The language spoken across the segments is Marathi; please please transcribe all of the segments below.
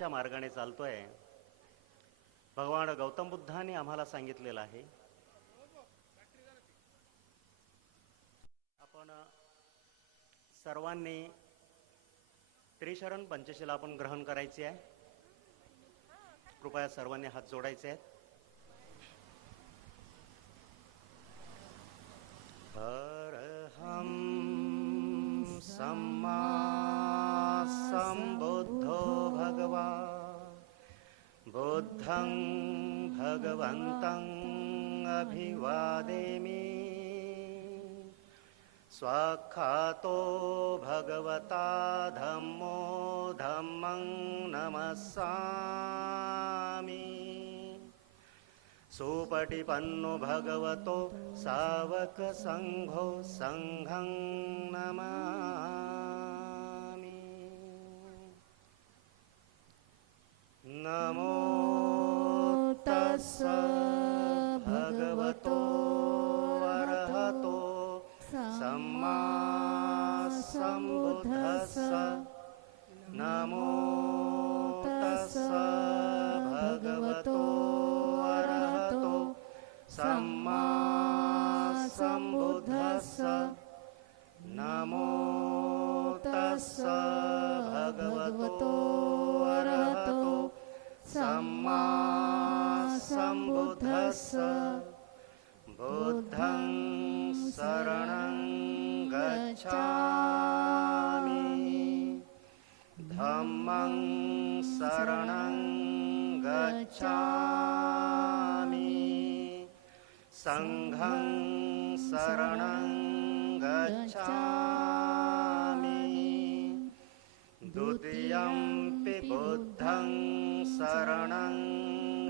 भक्तीच्या मार्गाने चालतोय. भगवान गौतम बुद्धांनी आम्हाला सांगितलेलं आहे, आपण सर्वांनी त्रिशरण पंचशीला आपण ग्रहण करायची आहे. कृपया सर्वांनी हात जोडायचे आहेत. अरहं सम्मा सम्बुद्धो भगवान् बुद्धं भगवन्तं अभिवादेमि. स्वाख्यातो भगवता धम्मो धम्मं नमस्सामि. सुपटिपन्नो भगवतो सावक संघो संघं नमामि. नमो तस्स भगवतो अरहतो सम्मा सम्बुद्धस्स. नमो तस्स भगवतो अरहतो सम्मा सम्बुद्धस्स. नमो तस्स भगवतो अरहतो सम्मा सम्बुद्धस्स. बुद्धं शरणं गच्छामि. धम्मं शरणं गच्छामि. संघं शरणं गच्छामि. द्वितीयंपि बुद्धं शरणं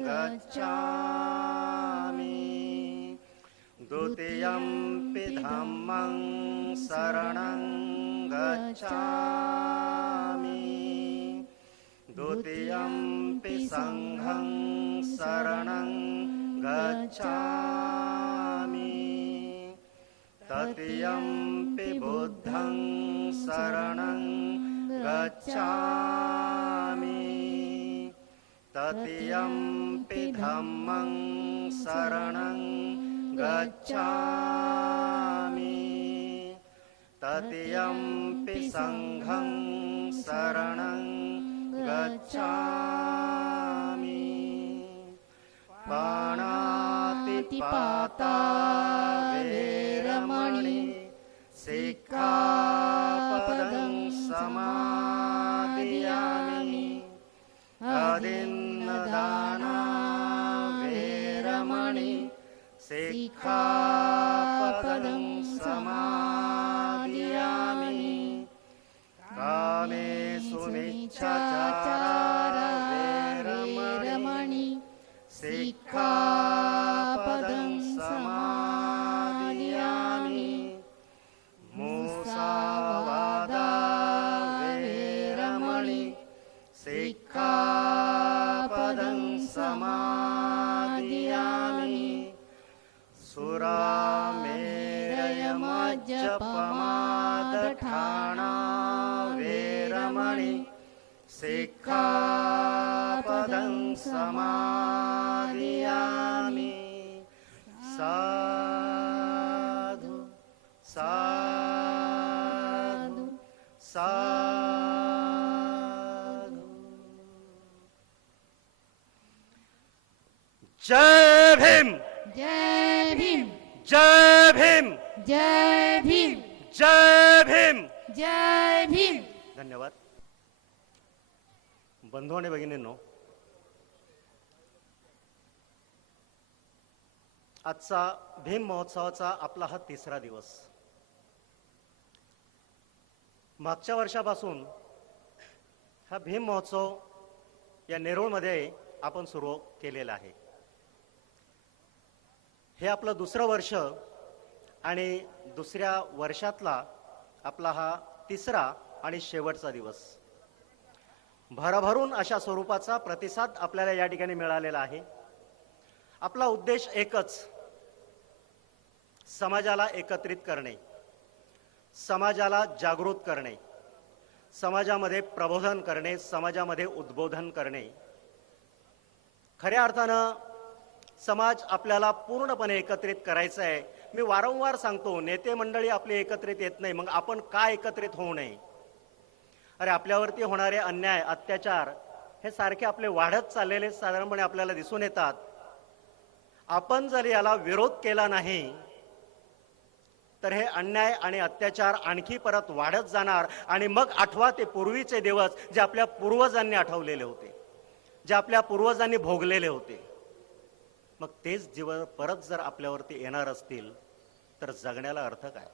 गच्छामि. द्वितीयंपि धम्मं शरणं गच्छामि. द्वितीयंपि संघं शरणं गच्छामि. तृतीयंपि बुद्धं शरणं गच्छामि. तृतीयंपि धम्मं शरणं गच्छामि. तृतीयंपि संघं शरणं गच्छामि. पाणातिपाता वेरमणि सिक्खापदं समादियामि. अदिन्नदाना वेरमणि सिक्खापदं समादियामि. कामेषु मिच्छाचार वेरमणि सिक्खापदं समादियामि. मुसावादा वेरमणि सिक्खापदं समादियामि. सुरामेरयमज्जपमादठाना वेरमणि सिक्खापदं समादियामि. साधु साधु साधु. जय भीम. जय भीम. जय भीम. जय भीम. जय भीम. जय भीम. धन्यवाद. बंधू आणि भगिनींनो, आजचा भीम महोत्सवाचा आपला हा तिसरा दिवस. मागच्या वर्षापासून हा भीम महोत्सव या नेरूळमध्ये आपण सुरू केलेला आहे. हे आपलं दुसरं वर्ष आणि दुसऱ्या वर्षातला आपला हा तिसरा आणि शेवटचा दिवस. भरभरून अशा स्वरूपाचा प्रतिसाद आपल्याला या ठिकाणी मिळालेला आहे. आपला उद्देश एकच, समाजाला एकत्रित करणे, समाजाला जागृत करणे, समाजामध्ये प्रबोधन करणे, समाजामध्ये उद्बोधन करणे. खऱ्या अर्थानं समाज आपल्याला पूर्णपणे एकत्रित करायचा आहे. मी वारंवार सांगतो, नेते मंडळी आपले एकत्रित येत नाही, मग आपण का एकत्रित होऊ नये? अरे आपल्यावरती होणारे अन्याय, अत्याचार हे सारखे आपले वाढत चाललेले साधारणपणे आपल्याला दिसून येतात. आपण जर याला विरोध केला नाही तर हे अन्याय आणि अत्याचार आणखी परत वाढत जाणार. आणि मग आठवा ते पूर्वीचे दिवस जे आपल्या पूर्वजांनी आठवलेले होते, जे आपल्या पूर्वजांनी भोगलेले होते. मग तेच दिवस परत जर आपल्यावरती येणार असतील तर जगण्याला अर्थ काय?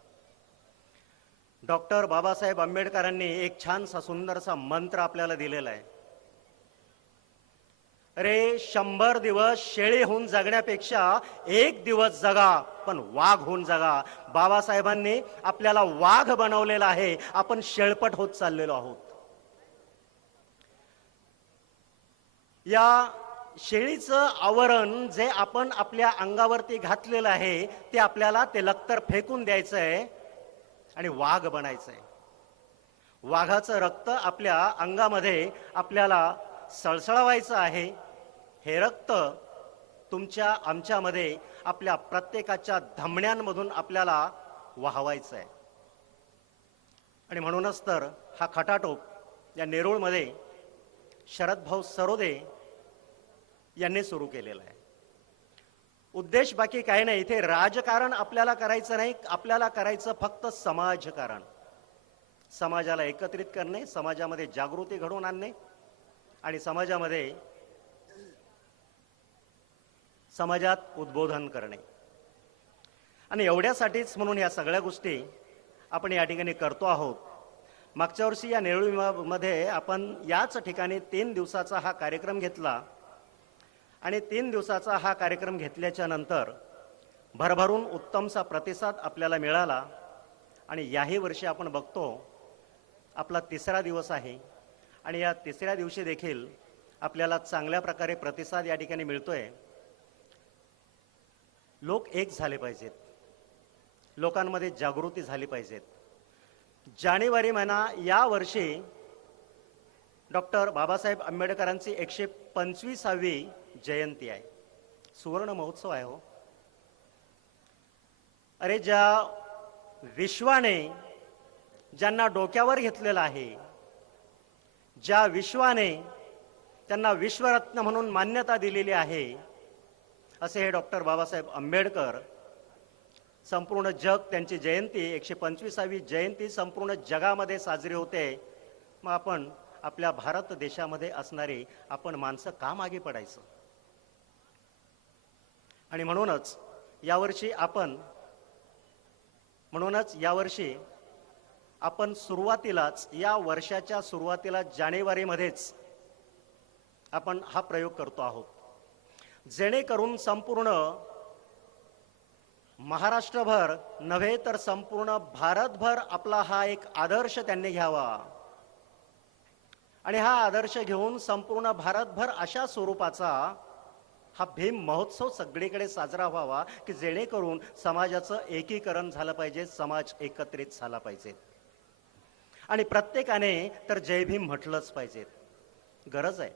डॉक्टर बाबासाहेब आंबेडकरांनी एक छानसा सुंदरसा मंत्र आपल्याला दिलेला आहे. अरे 100 दिवस शेळी होऊन जगण्यापेक्षा एक दिवस जगा, पण वाघ होऊन जगा. बाबासाहेबांनी आपल्याला वाघ बनवलेला आहे, आपण शेळपट होत चाललेलो आहोत. या शेळीचं आवरण जे आपण आपल्या अंगावरती घातलेलं आहे ते आपल्याला ते लक्तर फेकून द्यायचं आहे आणि वाघ बनायचं आहे. वाघाचं रक्त आपल्या अंगामध्ये आपल्याला सळसळवायचं आहे. हे रक्त तुमच्या आमच्यामध्ये आपल्या प्रत्येकाच्या धमण्यांमधून आपल्याला वाहवायचं आहे. आणि म्हणूनच तर हा खटाटोप या नेरूळमध्ये शरदभाऊ सरोदे यांनी सुरू केलेला आहे. उद्देश बाकी काही नाही. इथे राजकारण आपल्याला करायचं नाही, आपल्याला करायचं फक्त समाजकारण. समाजाला एकत्रित करणे, समाजामध्ये जागृती घडवून आणणे आणि समाजात उद्बोधन करणे. आणि एवढ्यासाठीच म्हणून या सगळ्या गोष्टी आपण या ठिकाणी करतो आहोत. मागच्या वर्षी या नेरूळमध्ये आपण याच ठिकाणी 3 दिवसाचा हा कार्यक्रम घेतला आणि 3 दिवसाचा हा कार्यक्रम घेतल्याच्या नंतर भरभरून उत्तमसा प्रतिसाद आपल्याला मिळाला. आणि याही वर्षी आपण बघतो आपला 3रा दिवस आहे आणि या 3ऱ्या दिवशी देखील आपल्याला चांगल्या प्रकारे प्रतिसाद या ठिकाणी मिळतोय. लोक एक झाले पाहिजेत, लोकांमध्ये जागृती झाली पाहिजेत. जानेवारी महिना या वर्षी डॉक्टर बाबासाहेब आंबेडकरांची 125वी जयंती आहे, सुवर्ण महोत्सव आहे. हो, अरे ज्या विश्वाने ज्यांना डोक्यावर घेतलेलं आहे, ज्या विश्वाने त्यांना विश्वरत्न म्हणून मान्यता दिलेली आहे, असे हे डॉक्टर बाबासाहेब आंबेडकर. संपूर्ण जग त्यांची जयंती 125वी जयंती संपूर्ण जगामध्ये साजरी होते. मग आपण आपल्या भारत देशामध्ये असणारे आपण माणसं का मागे पडायचं? आणि म्हणूनच यावर्षी आपण सुरुवातीलाच, या वर्षाच्या सुरुवातीला जानेवारीमध्येच आपण हा प्रयोग करतो आहोत, जेणेकरून संपूर्ण महाराष्ट्रभर नव्हे तर संपूर्ण भारतभर आपला हा एक आदर्श त्यांनी घ्यावा. आणि हा आदर्श घेऊन संपूर्ण भारतभर अशा स्वरूपाचा हा भीम महोत्सव सगळीकडे साजरा व्हावा की जेणेकरून समाजाचं एकीकरण झालं पाहिजे, समाज एकत्रित झाला पाहिजे. आणि प्रत्येकाने तर जय भीम म्हटलंच पाहिजे. गरज आहे,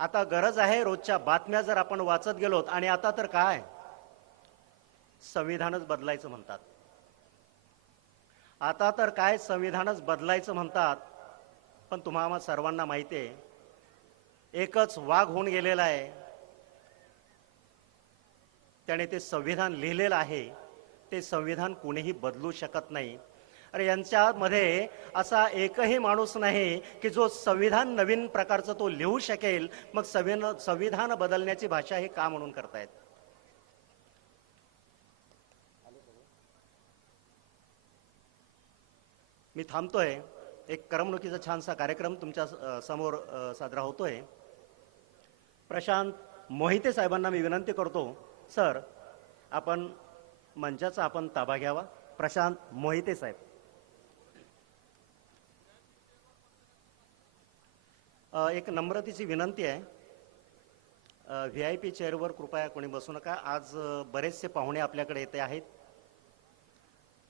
आता गरज आहे. रोजच्या बातम्या जर आपण वाचत गेलोत, आणि आता तर काय संविधानच बदलायचं म्हणतात, आता तर काय संविधानच बदलायचं म्हणतात. पण तुम्हाला सर्वांना माहिती आहे, एकच वाघ होऊन गेलेला आहे, त्याने ते संविधान लिहिलेलं आहे, ते संविधान कोणीही बदलू शकत नाही. अरे यांच्यामध्ये असा एकही माणूस नाही की जो संविधान नवीन प्रकारचं तो लिहू शकेल. मग संविधान बदलण्याची भाषा हे का म्हणून करतायत? मी थांबतोय. एक करमणुकीचा छानसा कार्यक्रम तुमच्या समोर साजरा होतोय. प्रशांत मोहिते साहेबांना मी विनंती करतो, सर आपण मंचाचा आपण ताबा घ्यावा. प्रशांत मोहिते साहेब. एक नम्रतेची विनंती आहे, VIP चेअरवर कृपया कोणी बसू नका. आज बरेचसे पाहुणे आपल्याकडे येते आहेत.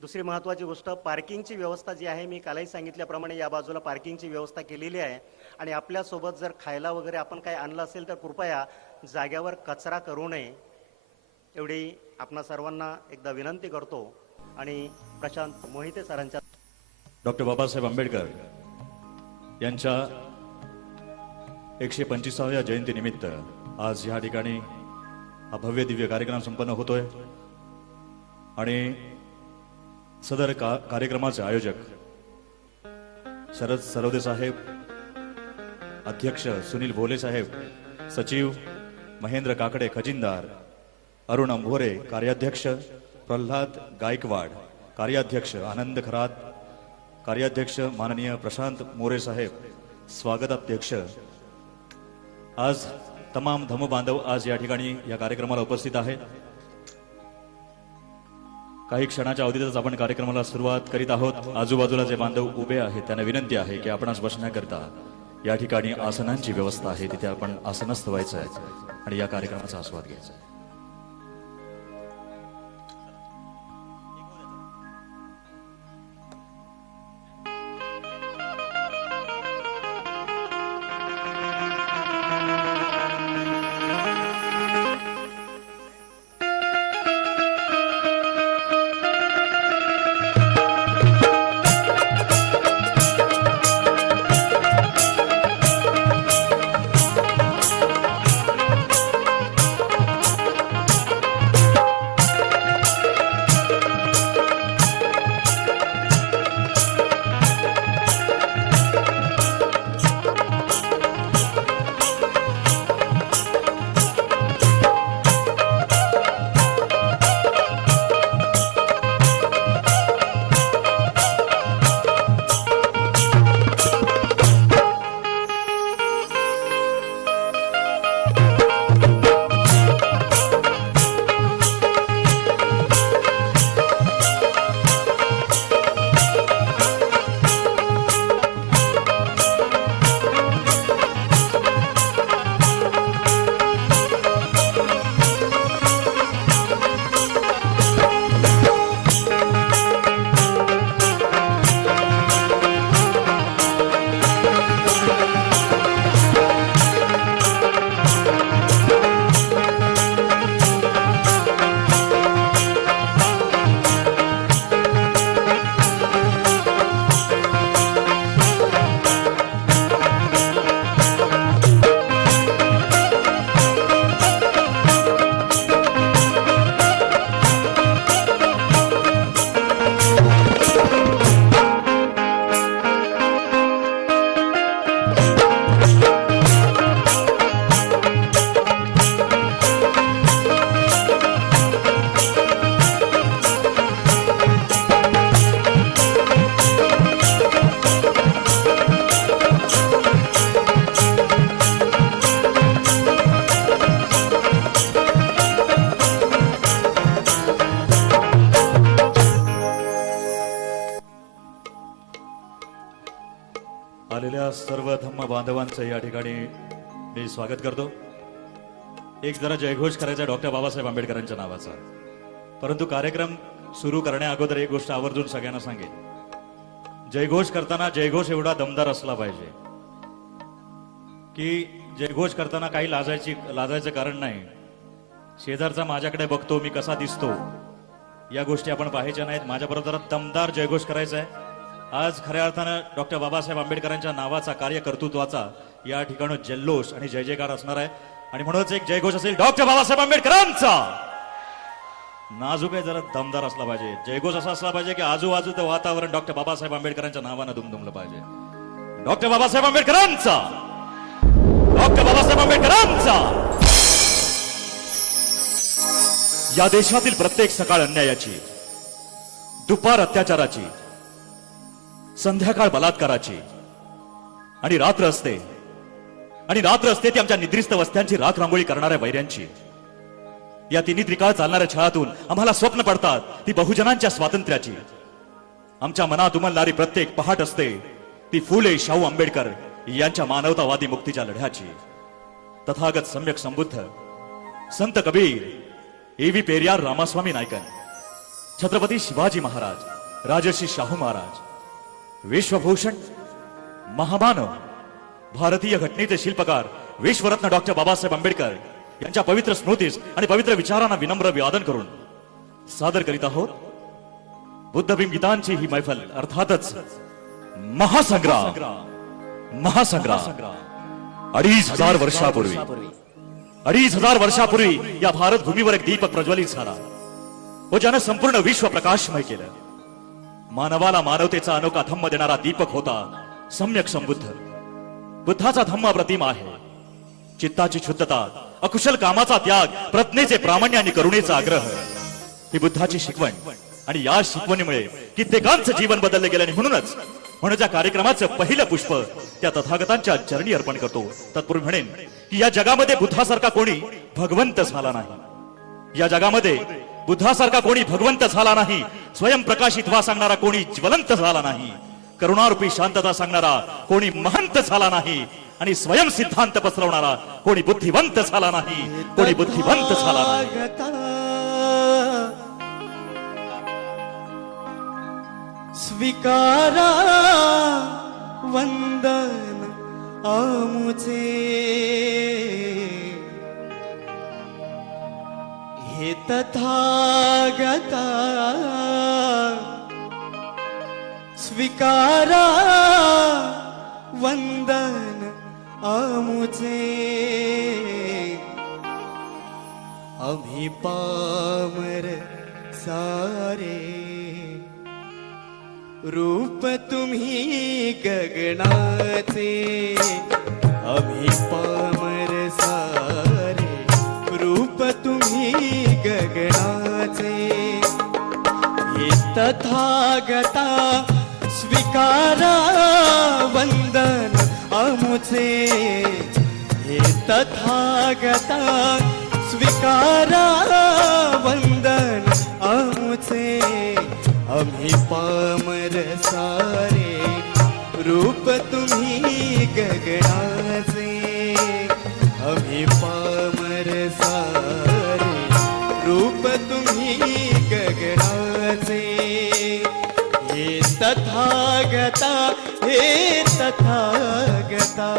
दुसरी महत्त्वाची गोष्ट, पार्किंगची व्यवस्था जी आहे, मी कालही सांगितल्याप्रमाणे या बाजूला पार्किंगची व्यवस्था केलेली आहे. आणि आपल्यासोबत जर खायला वगैरे आपण काही आणलं असेल तर कृपया जाग्यावर कचरा करू नये एवढी आपणा सर्वांना एकदा विनंती करतो. आणि प्रशांत मोहिते सरांच्या डॉक्टर बाबासाहेब आंबेडकर यांच्या 125व्या जयंतीनिमित्त आज या ठिकाणी हा भव्य दिव्य कार्यक्रम संपन्न होतोय. आणि सदर कार्यक्रमाचे आयोजक शरद सरवदे साहेब, अध्यक्ष सुनील भोले साहेब, सचिव महेंद्र काकडे खजिनदार, अरुण अंभोरे कार्याध्यक्ष, प्रल्हाद गायकवाड कार्याध्यक्ष, आनंद खरात कार्याध्यक्ष, माननीय प्रशांत मोरे साहेब स्वागताध्यक्ष. आज तमाम धर्मबांधव आज या ठिकाणी या कार्यक्रमाला उपस्थित आहेत. काही क्षणाच्या अवधीतच आपण कार्यक्रमाला सुरुवात करीत आहोत. आजूबाजूला जे बांधव उभे आहेत त्यांना विनंती आहे की आपणास बसण्याकरता या ठिकाणी आसनांची व्यवस्था आहे, तिथे आपण आसनस्थ व्हायचं आहे आणि या कार्यक्रमाचा आस्वाद घ्यायचा आहे. आलेल्या सर्व धम्म बांधवांचं या ठिकाणी मी स्वागत करतो. एक जरा जयघोष करायचा डॉक्टर बाबासाहेब आंबेडकरांच्या नावाचा. परंतु कार्यक्रम सुरू करण्या अगोदर एक गोष्ट आवर्जून सगळ्यांना सांगेन. जयघोष करताना जयघोष एवढा दमदार असला पाहिजे की जयघोष करताना काही लाजायचं कारण नाही. शेजारचा माझ्याकडे बघतो, मी कसा दिसतो, या गोष्टी आपण पाहायच्या नाहीत. माझ्याबरोबर जरा दमदार जयघोष करायचा आहे. आज खऱ्या अर्थानं डॉक्टर बाबासाहेब आंबेडकरांच्या नावाचा, कार्यकर्तृत्वाचा या ठिकाणी जल्लोष आणि जय जयकार असणार आहे. आणि म्हणूनच एक जयघोष असेल डॉक्टर बाबासाहेब आंबेडकरांचा. नाजूक आहे, जरा दमदार असला पाहिजे. जयघोष असा असला पाहिजे की आजूबाजूचं वातावरण डॉक्टर बाबासाहेब आंबेडकरांच्या नावानं दुमदुमलं पाहिजे. डॉक्टर बाबासाहेब आंबेडकरांचा, डॉक्टर बाबासाहेब आंबेडकरांचा. या देशातील प्रत्येक सकाळ अन्यायाची, दुपार अत्याचाराची, संध्याकाळ बलात्काराची आणि रात्र असते ती आमच्या निद्रिस्त वस्त्यांची राख रांगोळी करणाऱ्या वैऱ्यांची. या तिन्ही त्रिकाळ चालणाऱ्या छळातून आम्हाला स्वप्न पडतात ती बहुजनांच्या स्वातंत्र्याची. आमच्या मनात उमलणारी प्रत्येक पहाट असते ती फुले शाहू आंबेडकर यांच्या मानवतावादी मुक्तीच्या लढ्याची. तथागत सम्यक संबुद्ध संत कबीर, एव्ही पेरियार रामास्वामी नायकन, छत्रपती शिवाजी महाराज, राजर्षी शाहू महाराज, विश्वभूषण, महामानव, भारतीय घटनेचे शिल्पकार विश्वरत्न डॉक्टर बाबासाहेब आंबेडकर यांच्या पवित्र स्मृतीस आणि पवित्र विचारांना विनम्र अभिवादन करून सादर करीत आहोत बुद्धभीम गीतांची ही मैफल, अर्थातच महासंग्राम. 2500 वर्षापूर्वी 2500 वर्षापूर्वी या भारत भूमीवर एक दीपक प्रज्वलित झाला व ज्यानं संपूर्ण विश्व प्रकाशमय केलं. मानवाला मानवतेचा अनोखा धम्म देणारा दीपक होता सम्यक संबुद्ध. बुद्धाचा धम्म अप्रतिम आहे. चित्ताची शुद्धता, अकुशल कामाचा त्याग, प्रज्ञेचे प्रामाण्य आणि करुणेचा आग्रह ही बुद्धाची शिकवण. आणि या शिकवणीमुळे कित्येकांचं जीवन बदलले गेले. आणि म्हणून या कार्यक्रमाचं पहिलं पुष्प त्या तथागतांच्या चरणी अर्पण करतो. तत्पूर्वी म्हणेन की या जगामध्ये बुद्धासारखा कोणी भगवंत झाला नाही. या जगामध्ये बुद्धासारखा कोणी भगवंत झाला नाही. स्वयंप्रकाशित व्हा सांगणारा कोणी ज्वलंत झाला नाही. करुणारूपी शांतता सांगणारा कोणी महंत झाला नाही. आणि स्वयं सिद्धांत पसरवणारा कोणी बुद्धिवंत झाला नाही. कोणी बुद्धिवंत झाला नाही. स्वीकारा वंदन आमुचे, हे तथागता स्वीकारा वंदन आमुचे. आम्ही पामर सारे, रूप तुम्ही गगनाचे. आम्ही पामर सारे, रूप तुम्ही गगनाचे. हे तथागता स्वीकारा वंदन आमुचे. हे तथागता स्वीकारा वंदन आमुचे. आम्ही पामर सारे, रूप तुम्ही गगनाचे. आम्ही पामर सारे, रूप तुम्ही गगनाचे. हे तथागता, हे तथागता.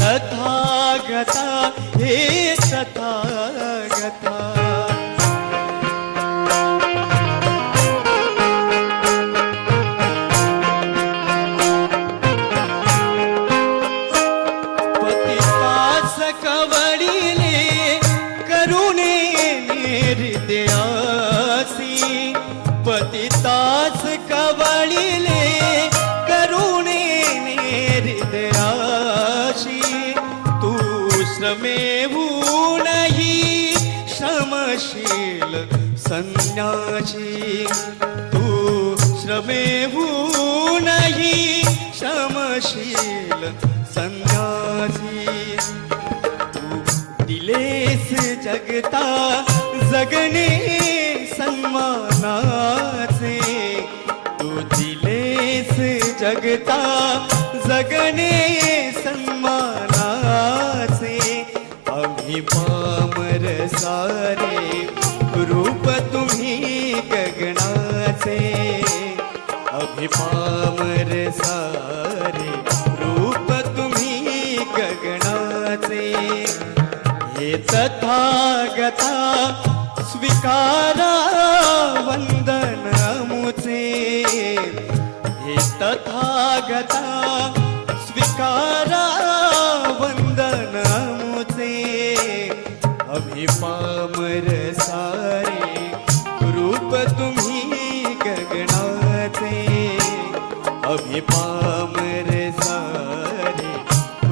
तथागता, हे तथागता. पतितास कवळिले करुणे हृदयासी. पतितास कवळिले करुणे हृदयासी. तू श्रमेहूनही श्रमशील संन्यासी. तू श्रमेहूनही श्रमशील संन्यासी. तू दिलेस जगता जगणे सन्मानाचे. तू दिलेस जगता जगणे सन्मानाचे. आम्ही पामर सारे, रूप तुम्ही गगनाचे. आम्ही पामर सारे रूप तुम्ही गगनाचे हे तथागता स्वीकारा वंदन मुचे हे तथागता स्वीकारा वंदन मुचे अभि पामर सारे रूप तुम्ही गगनाचे अभि पामर सारे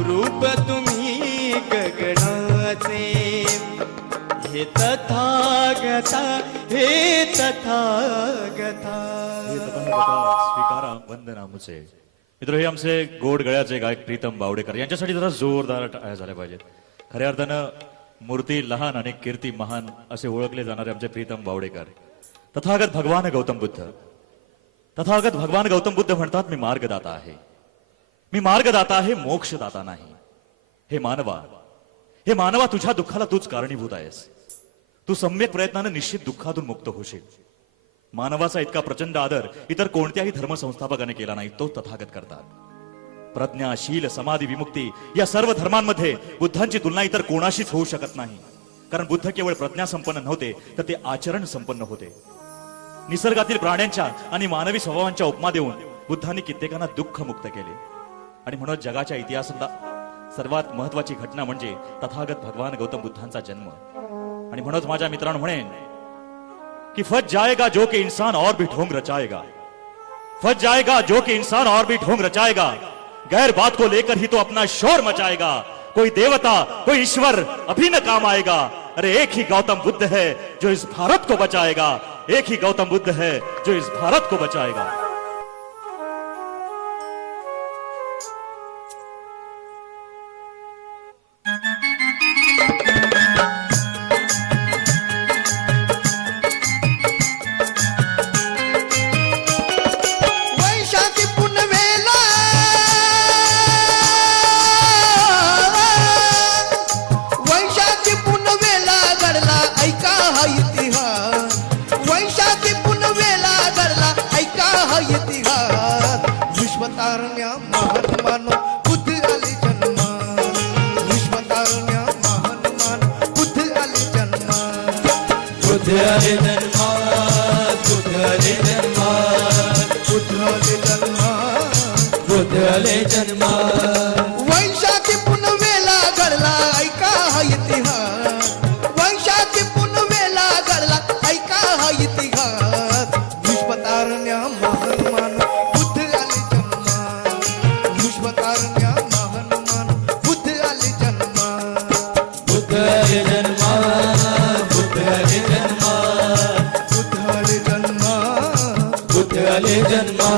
रूप तुम्ही गगनाचे हे तथागता हे तथागता स्वीकारा वंदना मुचे. मित्र, हे आमचे गोड गळ्याचे गायक प्रीतम बावडेकर यांच्यासाठी जरा जोरदार टाळ्या झाल्या पाहिजेत. खऱ्या अर्थानं मूर्ती लहान आणि कीर्ती महान असे ओळखले जाणारे आमचे प्रीतम बावडेकर. तथागत भगवान गौतम बुद्ध, तथागत भगवान गौतम बुद्ध म्हणतात, मी मार्गदाता आहे, मी मार्गदाता आहे, मोक्षदाता नाही. हे मानवा तुझ्या दुःखाला तूच कारणीभूत आहेस. तू सम्यक प्रयत्नाने निश्चित दुःखातून मुक्त होशील. मानवाचा इतका प्रचंड आदर इतर कोणत्याही धर्मसंस्थापकाने केला नाही, तो तथागत करतात. प्रज्ञा, शील, समाधी, विमुक्ती या सर्व धर्मांमध्ये बुद्धांची तुलना इतर कोणाशीच होऊ शकत नाही. कारण बुद्ध केवळ प्रज्ञा संपन्न नव्हते, तर ते आचरण संपन्न होते. निसर्गातील प्राण्यांच्या आणि मानवी स्वभावांच्या उपमा देऊन बुद्धांनी कित्येकांना दुःख मुक्त केले. आणि म्हणून जगाच्या इतिहासातला सर्वात महत्वाची घटना म्हणजे तथागत भगवान गौतम बुद्धांचा जन्म. आणि म्हणून माझ्या मित्रांनो म्हणेन कि फज जाएगा जो कि इंसान और भी ढोंग रचाएगा, फज जाएगा जो कि इंसान और भी ढोंग रचाएगा, गैर बात को लेकर ही तो अपना शोर मचाएगा, कोई देवता कोई ईश्वर अभी न काम आएगा. अरे एक ही गौतम बुद्ध है जो इस भारत को बचाएगा, एक ही गौतम बुद्ध है जो इस भारत को बचाएगा. वैशाखी पुनवेला वैशाखी पुनवेला घडला ऐका हा इतिहास. वैशाखी पुनवेला घडला ऐका हा इतिहास. विश्वतारण्या महान मानव बुद्ध आले जन्मा. विश्वतारण्या महान मानव बुद्ध आले जन्मा. बुद्ध आले जन्मा, बुद्ध आले जन्मा, बुद्ध आले जन्मा. बुद्ध आले जन्मा. वैशाखी पुनवेला घडला ऐका हा इतिहास. वैशाखी पुनवेला घडला ऐका हा इतिहास. विश्वतारण्या महान मानव बुद्ध आले जन्मा. विश्वतारण्या महान मानव बुद्ध आले जन्मा. बुद्ध आले जन्मा, बुद्ध आले जन्मा, बुद्ध आले जन्मा. बुद्ध आले जन्मा.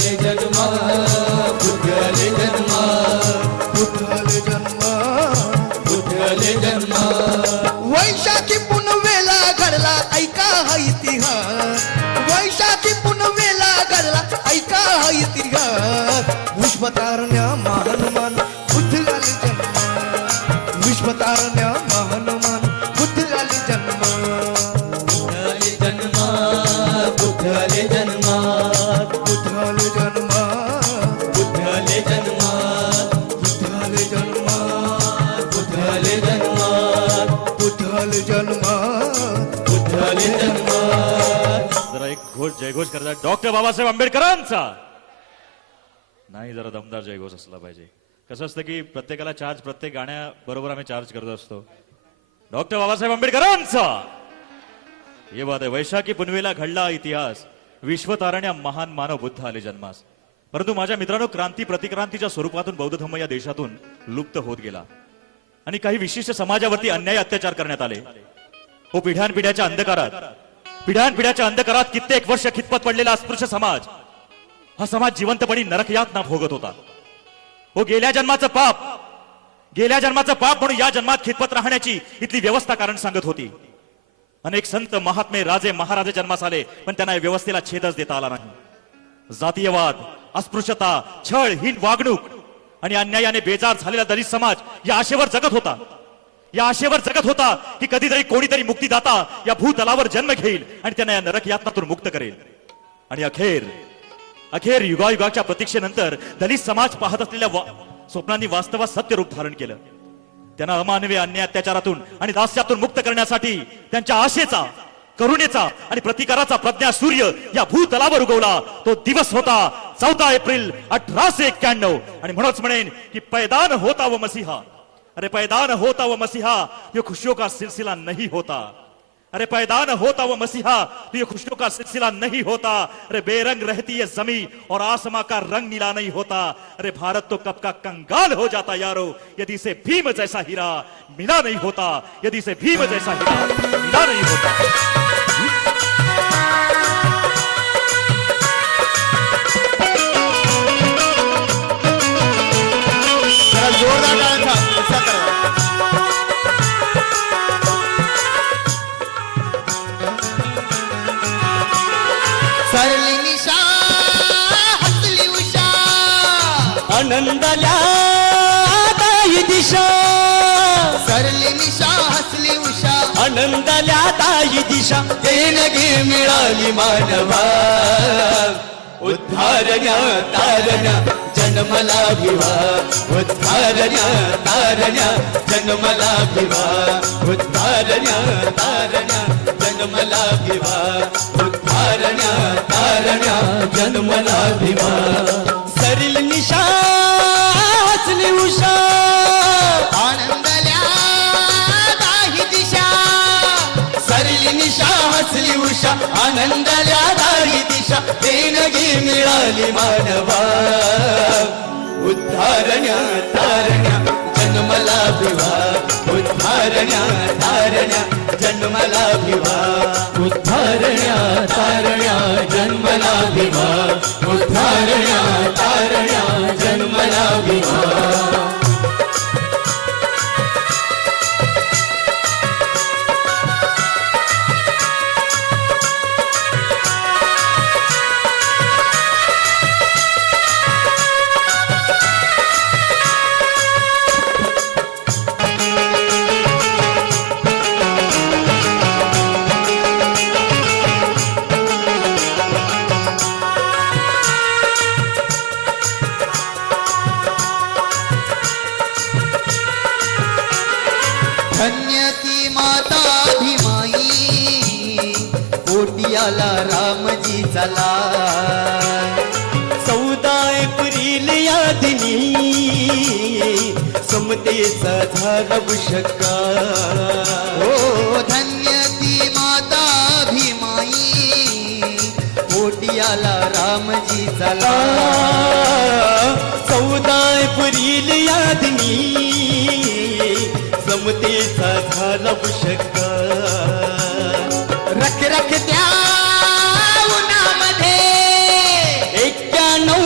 आले जन्मा बुद्ध आले जन्मा बुद्ध आले जन्मा बुद्ध आले जन्मा वैशाखी पुनवेला घडला ऐका हा इतिहास वैशाखी पुनवेला घडला ऐका हा इतिहास विश्वतारण्या महानुमान बुद्ध आले जन्मा विश्वतारण्या महानुमान बुद्ध आले जन्मा आले जन्मा बुद्ध आले जन्मा बुद्ध आले जन्मा बुद्ध आले जन्मा बुद्ध आले जन्मा बुद्ध आले जन्मा बुद्ध आले जन्मा बुद्ध आले जन्मा जरा एक जयघोष करता डॉक्टर बाबासाहेब आंबेडकरांचा नाही, जरा दमदार जयघोष असला पाहिजे. कसं असतं की प्रत्येकाला चार्ज प्रत्येक गाण्याबरोबर आम्ही चार्ज करत असतो. डॉक्टर बाबासाहेब आंबेडकरांचा हे बात आहे. वैशाखी पुनवेला घडला इतिहास विश्वतारण्या महान मानव बुद्ध आले जन्मास. परंतु माझ्या मित्रांनो, क्रांती प्रतिक्रांतीच्या स्वरूपातून बौद्ध धर्म या देशातून लुप्त होत गेला आणि काही विशिष्ट समाजावरती अन्याय अत्याचार करण्यात आले. हो, पिढ्यानपिढ्याच्या अंधकारात कित्येक वर्ष खितपत पडलेला अस्पृश्य समाज, हा समाज जिवंतपणी नरकयातना भोगत होता. हो, गेल्या जन्माचं पाप म्हणून या जन्मात खितपत राहण्याची इथली व्यवस्था कारण सांगत होती. अनेक संत महात्मे राजे महाराजे जन्मास आले, पण त्यांना या व्यवस्थेला छेदच देता आला नाही. जातीयवाद, अस्पृश्यता, छळ, हीन वागणूक आणि अन्यायाने बेजार झालेला दलित समाज या आशेवर जगत होता की कधीतरी कोणीतरी मुक्तीदाता या भूतलावर जन्म घेईल आणि त्यांना या नरक यातनातून मुक्त करेल. आणि अखेर युगायुगाच्या प्रतीक्षेनंतर दलित समाज पाहत असलेल्या स्वप्नांनी वास्तवात सत्य रूप धारण केलं. त्यांना अमानवी अन्याय अत्याचारातून आणि दास्यातून मुक्त करण्यासाठी त्यांच्या आशेचा, करुणेचा आणि प्रतिकाराचा प्रज्ञा सूर्य या भूतलावर उगवला. तो दिवस होता 14 एप्रिल 1891. आणि म्हणूनच म्हणेन की पैदान होता वो मसीहा. अरे पैदान होता वो मसीहा, ये खुशियों का सिलसिला नहीं होता. अरे पैदान होता वो मसीहा, तो ये खुशियों का सिलसिला नहीं होता. अरे बेरंग रहती ये जमी और आसमां का रंग नीला नहीं होता. अरे भारत तो कब का कंगाल हो जाता यारो, यदि इसे भीम जैसा हीरा मिला नहीं होता. यदि इसे भीम जैसा हीरा मिला नहीं होता. जोरदार टाळ्या ऐसा करा. सरली निशा हसली उषा आनंदाला दाई दिशा सरली निशा हसली उषा आनंदाला दाई दिशा देणगी मिळाली मानवा उद्धारण्या तारण्या जन्मला भिवा उद्धारण्या तारण्या जन्मला भिवा उद्धारण्या तारण्या जन्मला भिवा उद्धारण्या तारण्या जन्मला भिवा सरिल निशा हसली उषा आनंदल्या दाही दिशा सरली निशा हसली उषा आनंदाला दारी दिशा देणगी मिळाली मानवा उद्धारण्या तारण्या जन्मला भिवा उद्धारण्या तारण्या जन्मला भिवा उद्धारण्या तारण्या जन्मला भिवा उद्धारण्या तारण्या जन्मला भिवा धन्य ती माता भीमाई कोटियाला रामजी चला 14 एप्रिल या दिनी समतेचा झाला बुशका ओ धन्य ती माता भीमाई कोटियाला रामजी चला 14 एप्रिल या दिनी समतेचा झाला बुशका रख रख त्या उन्हामध्ये 91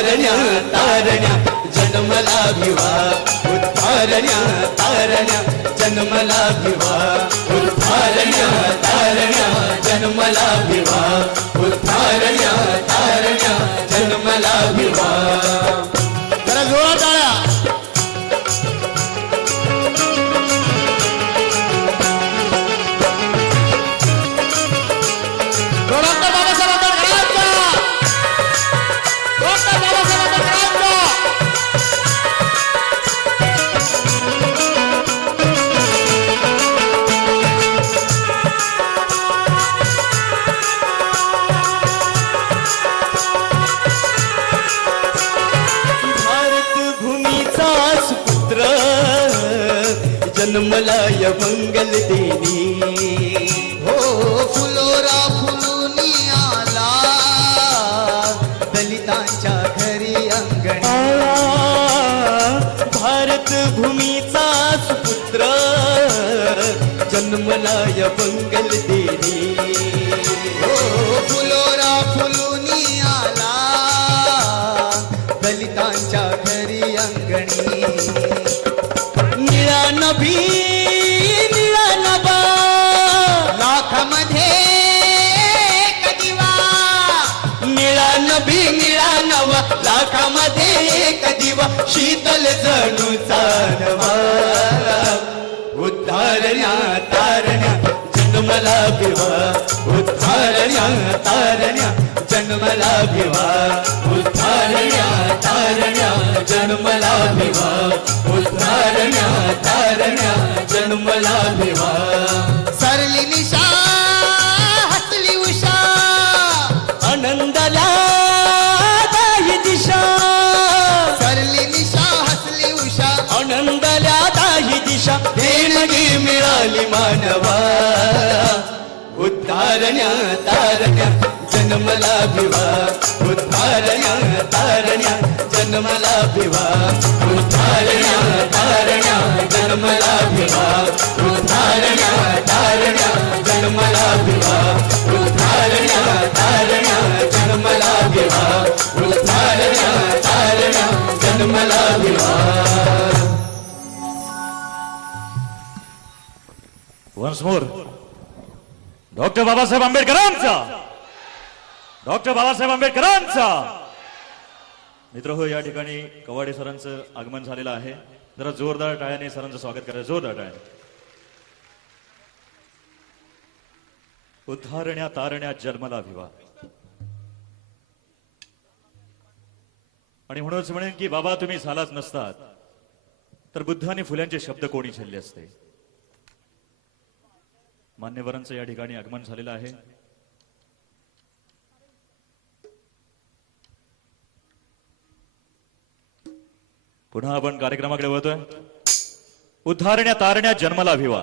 उद्धारण्या तारण्या जन्मला भिवा उद्धारण्या तारण्या जन्मला भिवा उद्धारण्या तारण्या जन्मला भिवा उद्धारण्या तारण्या जन्मला भिवा. जरा जोरात टाळ्या. डॉक्टर बाबासाहेब आंबेडकरांचा. डॉक्टर बाबासाहेब आंबेडकरांचा. भारत भूमीचा सुपुत्र जन्मला या मंगल देनी. हो फुलोरा फुलूनी आला दलितांच्या घरी अंगणी. भारत भूमीचा सुपुत्र जन्मला या मंगल देनी. हो फुलोरा फुलूनी आला दलितांच्या घरी अंगणी. निळा नभी निळा नभा लाखामध्ये एक दिवा. निळा नभी निळा नवा लाखामध्ये एक दिवा शीतल जणू चालवा. उद्धारण्या तारण्या जन्मला भिवा उद्धारण्या तारण्या जन्मला भिवा उद्धारण्या तारण्या जन्मला भिवा उद्धारण्या तारण्या जन्मला भिवा. सरली निशा हसली उषा आनंदाला दाही दिशा सरली निशा हसली उषा. आनंदाला दाही दिशा देणगी मिळाली मानवा. उद्धारण्या तारण्या जन्मला भिवा उद्धारण्या तारण्या जन्मला भिवा उद्धारण्या तारण्या जन्मला भिवा उद्धारण्या तारण्या जन्मला भिवा उद्धारण्या तारण्या जन्मला भिवा उद्धारण्या तारण्या जन्मला Bhiva. Once more doctor Babasaheb आंबेडकरांचा. डॉक्टर बाबासाहेब आंबेडकरांचा. मित्र हो, या ठिकाणी कवाडे सरांचं आगमन झालेलं आहे. जरा जोरदार टाळ्याने सरांचं स्वागत करा. जोरदार टाळ्याने. उद्धारण्या तारण्या जन्मला भिवा. आणि म्हणूनच म्हणेन की बाबा तुम्ही झालाच नसतात तर बुद्ध आणि फुल्यांचे शब्द कोणी झेलले असते. मान्यवरांचं या ठिकाणी आगमन झालेलं आहे. पुन्हा आपण कार्यक्रमाकडे वळतोय. उद्धारण्या तारण्या जन्मला भिवा.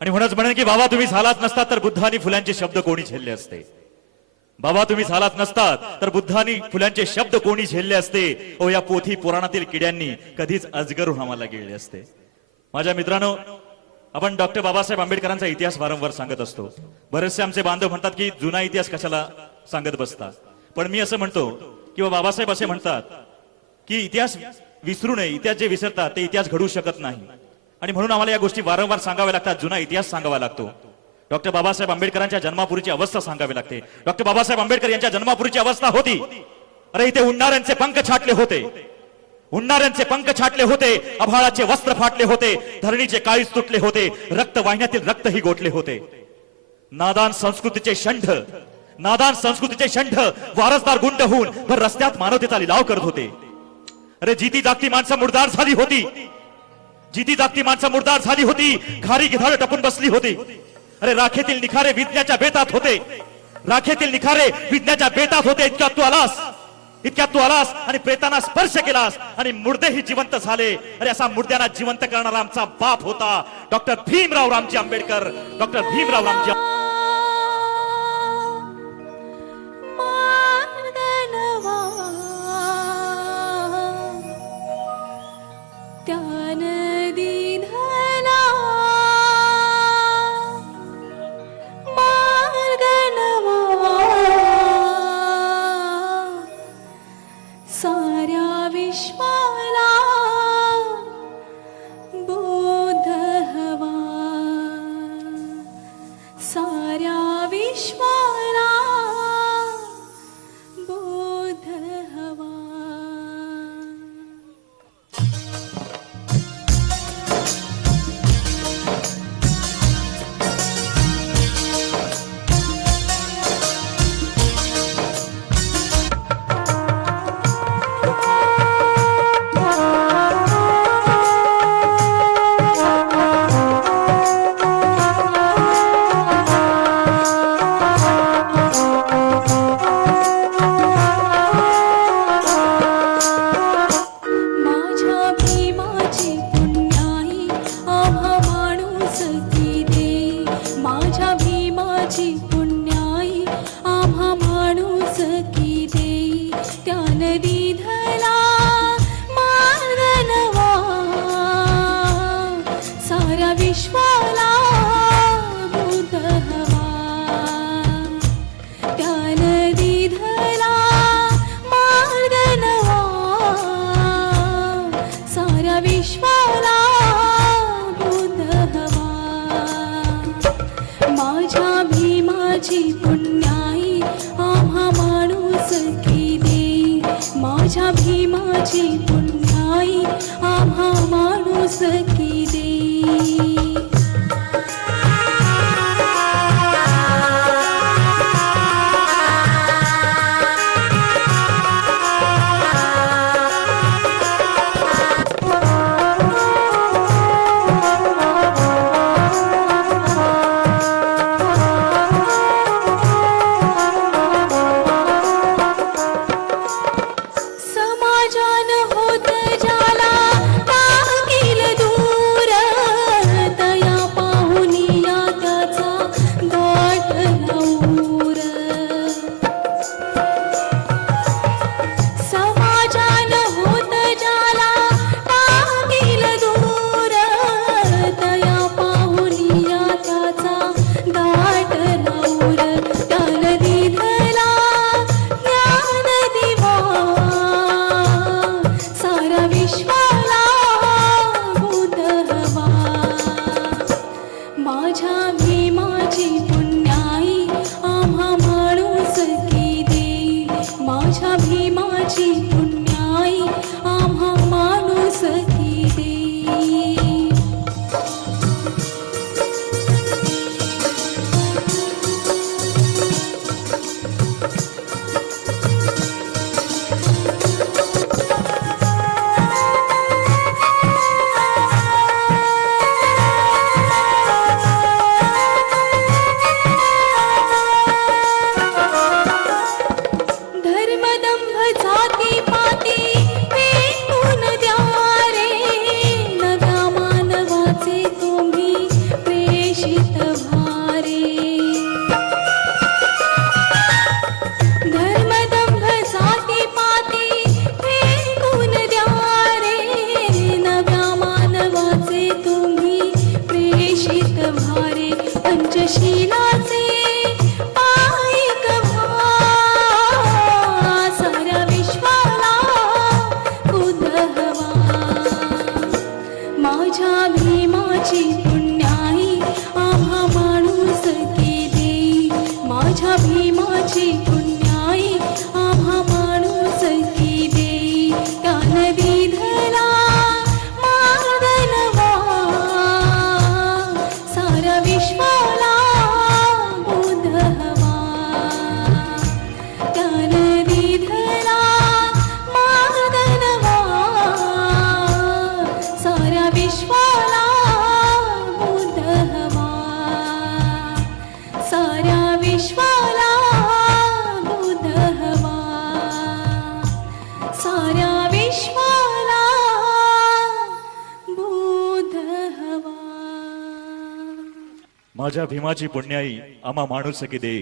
आणि म्हणूनच म्हणेन की बाबा तुम्ही झालाच नसतात तर बुद्ध आणि फुल्यांचे शब्द कोणी झेलले असते. बाबा तुम्ही झालाच नसतात तर बुद्ध आणि फुल्यांचे शब्द कोणी झेलले असते. ओ या पोथी पुराणातील किड्यांनी कधीच अजगरून आम्हाला गिळले असते. माझ्या मित्रांनो, आपण डॉक्टर बाबासाहेब आंबेडकरांचा इतिहास वारंवार सांगत असतो. बरेचसे आमचे बांधव म्हणतात की जुना इतिहास कशाला सांगत बसता. पण मी असं म्हणतो किंवा बाबासाहेब असे म्हणतात की इतिहास विसरू नये. इतिहास जे विसरतात ते इतिहास घडू शकत नाही. आणि म्हणून आम्हाला या गोष्टी वारंवार सांगाव्या लागतात. जुना इतिहास सांगावा लागतो. डॉक्टर बाबासाहेब आंबेडकरांच्या जन्मापूर्वीची अवस्था सांगावी लागते. डॉक्टर बाबासाहेब आंबेडकर यांच्या जन्मापूर्वीची अवस्था होती, अरे इथे उडणाऱ्यांचे पंख छाटले होते. उडणाऱ्यांचे पंख छाटले होते. आभाळाचे वस्त्र फाटले होते. धरणीचे काळीज तुटले होते. रक्तवाहिन्यातील रक्तही गोठले होते. नादान संस्कृतीचे शंढ, नादान संस्कृतीचे शंढ वारसदार गुंड होऊन भर रस्त्यात मानवतेचा लिलाव करत होते. अरे जिती जागती माणसं मुर्दार झाली होती. जिती जागती माणसं मुर्दार झाली होती. खारी गिधाड टपून बसली होती. अरे राखेतील निखारे विज्ञाच्या बेतात होते. राखेतील निखारे विज्ञाच्या बेतात होते. इतक्यात तू आलास, इतक्यात तू आलास आणि प्रेतांना स्पर्श केलास आणि मुर्देही जिवंत झाले. अरे असा मुर्द्यांना जिवंत करणारा आमचा बाप होता डॉक्टर भीमराव रामजी आंबेडकर. डॉक्टर भीमराव रामजी भीमाची पुण्याई आम्हा माणूस की दे. समाजान होत जाला टाकील दूर तया पाहुनिया त्याचा गाठ लाऊर. समाजान होत जाला टाकील दूर तया पाहुनिया त्याचा गाठ लाऊर. त्यान दिधला ज्ञान दिवा सारा विश्वाला बोध हवा. माझ्या भीमाची पुण्याई आम्हा माणूस की दे. माझ्या भीमाची पुण्याई आम्हा माणूस की दे. धर्मदंभ जाती पाती पेटून द्या रे. नव्या मानवाचे तुम्ही प्रेषित भारे. धर्मदंभ जाती पाती पेटून द्या रे. नव्या मानवाचे तुम्ही प्रेषित भारे. पंचशीलाचे पायिक व्हा साऱ्या विश्वाला बुध हवा. माझ्या भीमाची पुण्याई आम्हा माणूस की दे. माझ्या भीमाची पुण्याई आम्हा माणूस की दे. त्यान दिधला मार्दनवा साऱ्या विश्वाला बोध हवा. त्यान दिधला मार्दनवा साऱ्या विश्वाला बोध हवा. साऱ्या विश्वाला बोध हवा. साऱ्या विश्वाला बोध हवा. माझ्या भीमाची पुण्याई आम्हा माणूस की दे.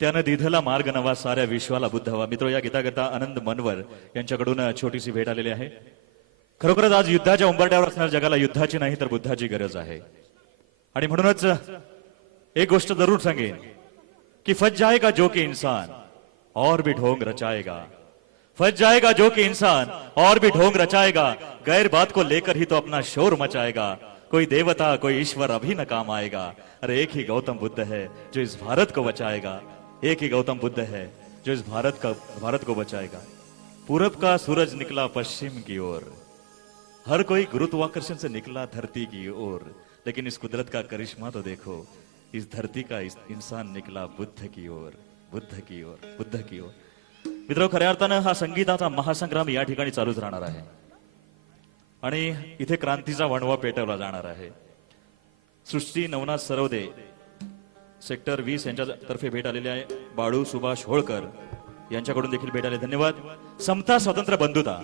त्यानं दिधला मार्ग नवा साऱ्या विश्वाला बुद्ध हवा. मित्र, या गीताकरता आनंद मनवर यांच्याकडून छोटीशी भेट आलेली आहे. खरोखरच आज युद्धाच्या उंबरठ्यावर असणाऱ्या जगाला युद्धाची नाही तर बुद्धाची गरज आहे. आणि म्हणूनच एक गोष्ट जरूर सांगेन कि फंस जाएगा जो कि इंसान और भी ढोंग रचाएगा. फंस जाएगा जो कि इंसान और भी ढोंग रचाएगा. गैर बात को लेकर ही तो अपना शोर मचाएगा. कोई देवता कोई ईश्वर अभी न काम आएगा. अरे एक ही गौतम बुद्ध है जो इस भारत को बचाएगा. एक ही गौतम बुद्ध है जो इस भारत को बचाएगा. पूरब का सूरज निकला पश्चिम की ओर. हर कोई गुरुत्वाकर्षण से निकला धरती की ओर. लेकिन इस कुदरत का करिश्मा तो देखो. इस धरती का इंसान निकला बुद्ध की ओर. बुद्ध की ओर. बुद्ध की ओर. मित्र, खऱ्या अर्थानं हा संगीताचा महासंग्राम या ठिकाणी चालूच राहणार आहे. आणि इथे क्रांतीचा वणवा पेटवला जाणार आहे. सृष्टी नवनाथ सरवदे सेक्टर 20 यांच्यातर्फे भेट आलेली आहे. बाळू सुभाष होळकर यांच्याकडून देखील भेट आले. धन्यवाद. समता स्वतंत्र बंधुता.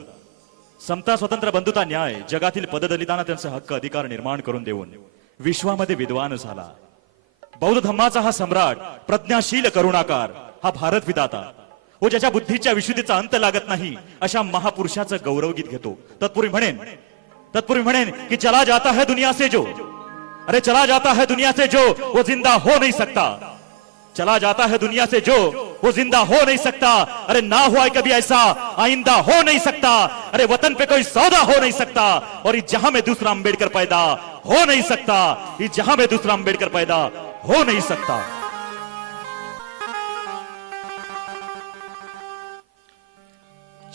समता स्वतंत्र बंधुता न्याय जगातील पददलितांना त्यांचे हक्क अधिकार निर्माण करून देऊन विश्वामध्ये विद्वान झाला. बौद्ध धम्माचा हा सम्राट, प्रज्ञाशील करुणाकार, हा भारत विधाता व ज्याच्या बुद्धीच्या विशुद्धीचा अंत लागत नाही अशा महापुरुषाचं गौरवगीत घेतो. तत्पूर्वी म्हणेन की चला जाता है दुनिया से जो, अरे चला जाता है दुनिया से जो वो जिंदा हो नहीं सकता. चला जाता है दुनिया से जो वो जिंदा हो नहीं सकता. अरे ना हुआ है कभी ऐसा, आइंदा हो नहीं सकता. अरे वतन पे कोई सौदा हो नहीं सकता. और इस जहां में दूसरा अंबेडकर पैदा हो नहीं सकता. इस जहां में दूसरा अंबेडकर पैदा हो नहीं सकता.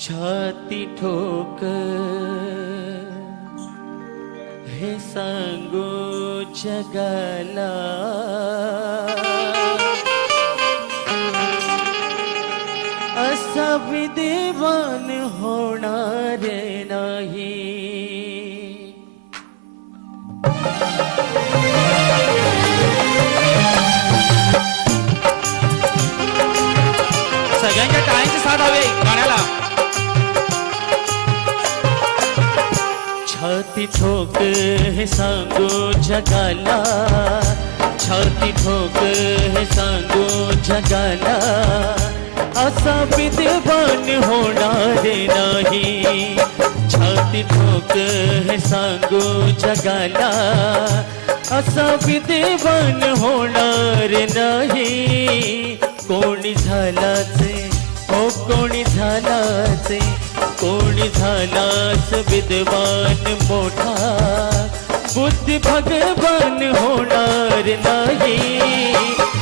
छाती ठोक हे सांगू जगाला असा विद्वान होणार नाही. सगळ्यांच्या टाळ्यांचे साथ हवे गाण्याला. छाती ठोक हे सांगू जगाला छाती ठोक हे सांगू जगाला असा विद्वान होणार नाही. छाती ठोक हे सांगू जगाला असा विद्वान होणार नाही. कोणी झालाचे हो कोणी झालाचे कोणी झालाच विद्वान मोठा बुद्धी भगवान होणार नाही.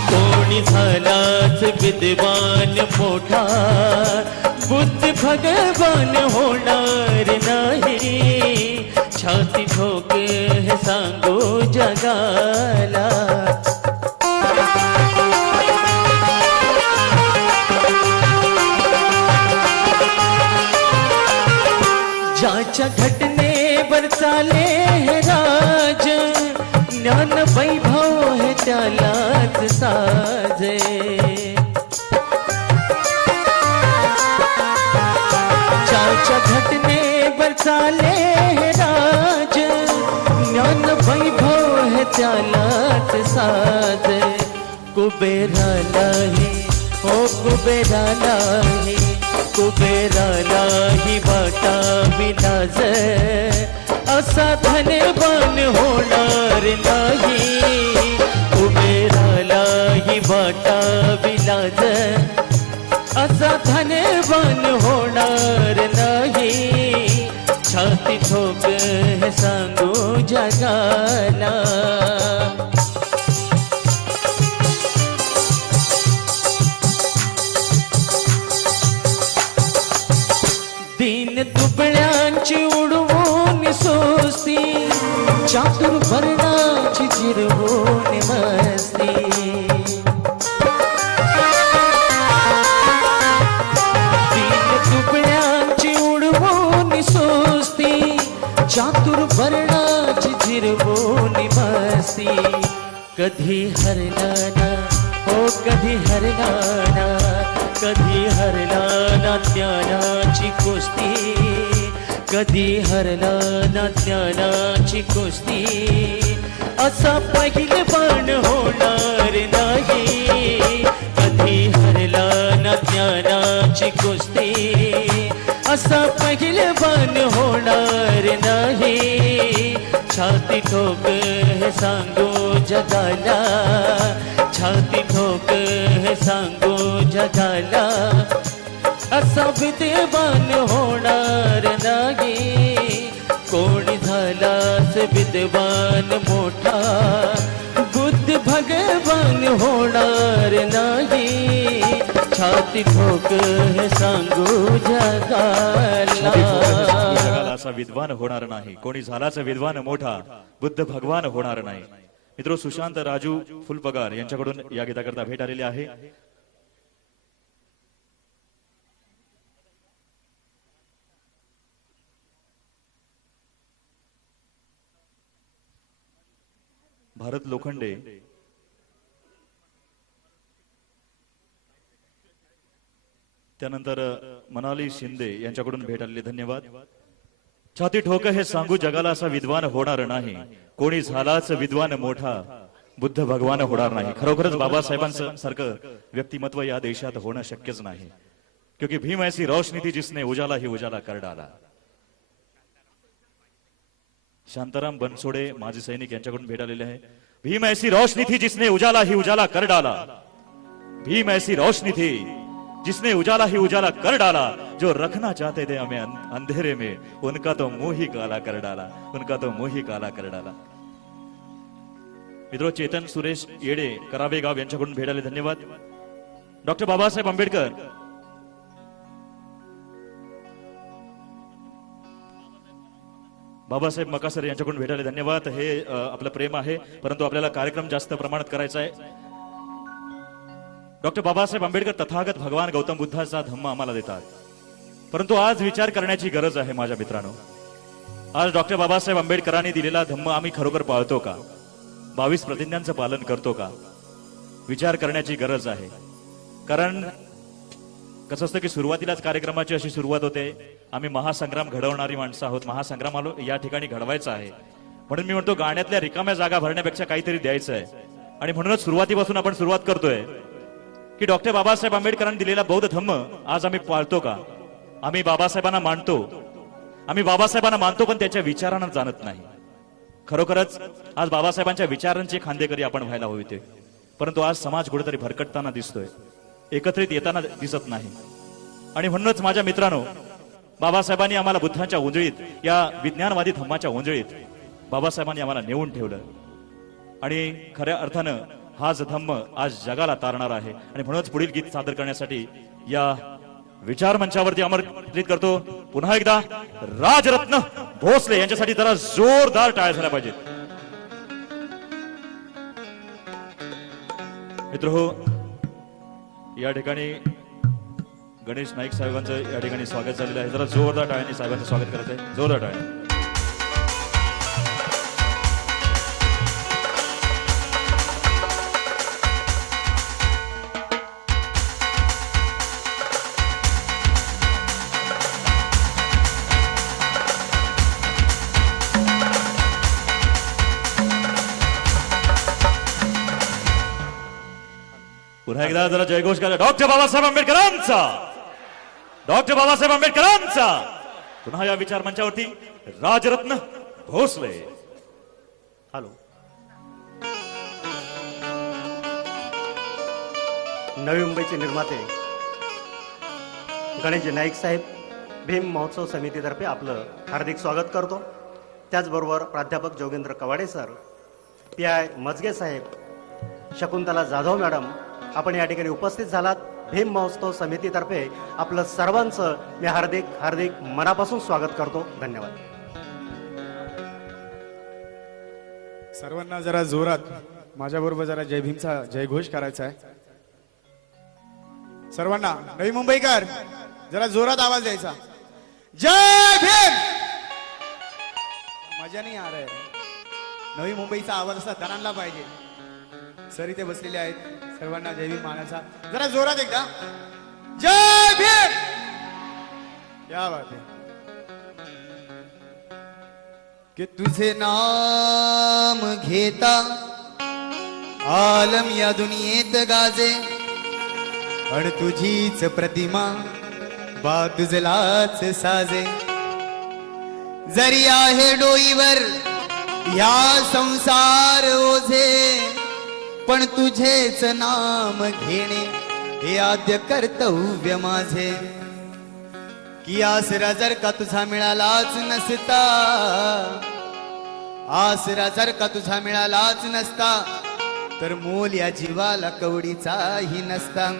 कोणी झालाच विद्वान मोठा बुद्धी भगवान होणार नाही. छाती ठोक हे सांगू जगाला. ज्याच्या घटनेवर चाले हे राज ज्ञान वैभव हे त्यालाच साजे. ज्याच्या घटनेवर चाले हे राज ज्ञान वैभव हे त्यालाच साजे. कुबेरालाही हो कुबेरालाही कुबेरालाही वाटा विलाज असा धनवान होणार नाही. कुबेरालाही वाटा विलाज असा धनवान होणार नाही. छाती ठोक हे सांगू जगाला. दीन दुबळ्यांची उडवून सोस्ती चातुर वर्णाची जिरवून मस्ती. दीन दुबळ्यांची उडवून सोस्ती चातुर वर्णाची जिरवून मस्ती. कधी हरला ना हो कधी हरला ना कधी हरला ना ज्ञानाची कुस्ती. कधी हरला ना ज्ञानाची कुस्ती असा पहिलवान होणार नाही. कधी हरला ना ज्ञानाची कुस्ती असा पहिलवान होणार नाही. छाती ठोक हे सांगू जगाला छाती ठोक हे सांगू जगाला असा विद्वान होणार नाही. कोणी झालाच विद्वान मोठा बुद्ध भगवान होणार नाही. छाती ठोक हे सांगू जगाला. जगाला असा विद्वान होणार नाही. कोणी झालाच विद्वान मोठा बुद्ध भगवान होणार नाही. मित्रो, सुशांत राजू फुलपगार यांच्याकडून या गीताकरता भेट आलेली आहे. भारत लोखंडे त्यानंतर मनाली शिंदे यांच्याकडून भेट आलेली. धन्यवाद. छाती ठोक हे सांगू जगाला असा विद्वान होणार नाही. कोणी झालाच विद्वान मोठा बुद्ध भगवान होणार नाही. खरोखरच बाबासाहेबांचं सारखं व्यक्तिमत्व या देशात होणं शक्यच नाही. क्योंकि भीम ऐसी रोशनी थी जिसने उजाला ही उजाला कर डाला. शांताराम बनसोडे माजी सैनिक यांच्याकडून भेट आलेले आहे. भीम ऐसी रोशनी थी जिसने उजाला ही उजाला कर डाला. भीम ऐसी रोशनी थी जिसने उजाला ही उजाला कर डाला. जो रखना चाहते थे हमें अंधेरे में उनका तो मुंह ही काला कर डाला. उनका तो मुंह ही काला कर डाला. मित्रो, चेतन सुरेश येडे करावेगाव यांच्याकडून भेट आले. धन्यवाद. डॉक्टर बाबासाहेब आंबेडकर बाबासाहेब मकासर यांच्याकडून भेटायला धन्यवाद. हे आपलं प्रेम आहे, परंतु आपल्याला कार्यक्रम जास्त प्रमाणात करायचा आहे. डॉक्टर बाबासाहेब आंबेडकर तथागत भगवान गौतम बुद्धाचा धम्म आम्हाला देतात, परंतु आज विचार करण्याची गरज आहे माझ्या मित्रांनो. आज डॉक्टर बाबासाहेब आंबेडकरांनी दिलेला धम्म आम्ही खरोखर पाळतो का? 22 प्रतिज्ञांचं पालन करतो का? विचार करण्याची गरज आहे. कारण कसं असतं की सुरुवातीलाच कार्यक्रमाची अशी सुरुवात होते, आम्ही महासंग्राम घडवणारी माणसं आहोत, महासंग्राम आलो या ठिकाणी घडवायचा आहे. म्हणून मी म्हणतो गाण्यातल्या रिकाम्या जागा भरण्यापेक्षा काहीतरी द्यायचं आहे. आणि म्हणूनच सुरुवातीपासून आपण सुरुवात करतोय की डॉक्टर बाबासाहेब आंबेडकरांनी दिलेला बौद्ध धम्म आज आम्ही पाळतो का? आम्ही बाबासाहेबांना मानतो, पण त्याच्या विचारांना जाणत नाही. खरोखरच आज बाबासाहेबांच्या विचारांचे खांदेकरी आपण व्हायला हवे ते, परंतु आज समाज कुठेतरी भरकटताना दिसतोय, एकत्रित येताना दिसत नाही. आणि म्हणूनच माझ्या मित्रांनो, बाबासाहेबांनी आम्हाला बुद्धांच्या उंजळीत, या विज्ञानवादी धम्माच्या उंजळीत बाबासाहेबांनी आम्हाला नेऊन ठेवलं. आणि खऱ्या अर्थानं हाच धम्म आज जगाला तारणार आहे. आणि म्हणूनच पुढील गीत सादर करण्यासाठी या विचार मंचावरती आमंत्रित करतो पुन्हा एकदा राजरत्न भोसले यांच्यासाठी जरा जोरदार टाळ्या झाल्या पाहिजेत. मित्रहो, या ठिकाणी गणेश नाईक साहेबांचं या ठिकाणी स्वागत झालेलं आहे. जरा जोरदार टाळ्यांनी साहेबांचं स्वागत करायचं आहे. जोरदार टाळ्या. पुन्हा एकदा जरा जयघोष करा डॉक्टर बाबासाहेब आंबेडकरांचा, डॉक्टर बाबासाहेब आंबेडकरांचा. पुन्हा या विचार मंचावरती राजरत्न भोसले. हॅलो. नवी मुंबईचे निर्माते गणेश नाईक साहेब भीम महोत्सव समितीतर्फे आपलं हार्दिक स्वागत करतो. त्याचबरोबर प्राध्यापक जोगेंद्र कवाडे सर, PI मजगे साहेब, शकुंतला जाधव मॅडम, आपण या ठिकाणी उपस्थित झालात. भीम महोत्सव समितीतर्फे आपलं सर्वांचं मी हार्दिक हार्दिक मनापासून स्वागत करतो. धन्यवाद. सर्वांना जरा जोरात माझ्याबरोबर जरा जय भीमचा जयघोष करायचा आहे. सर्वांना नवी मुंबईकर जरा जोरात आवाज द्यायचा. जय भीम. मजा नाही आ रहा है. नवी मुंबईचा आवाज असा दणाणला पाहिजे. सर इथे बसलेले आहेत, सर्वांना जय भीम मानाचा जरा जोरात एकदा जय भीम. क्या बात है. कि तुझे नाम घेता आलम या दुनियेत गाजे, अन तुझीच प्रतिमा बा तुझलाच साजे. जरी आहे डोईवर या संसार ओझे, पण तुझेच नाम घेणे हे आद्य कर्तव्य माझे. की आसरा जर का तुझा मिळालाच नसता, आसरा जर का तुझा मिळालाच नसता, तर मोल या जीवाला कवडीचाही नसता.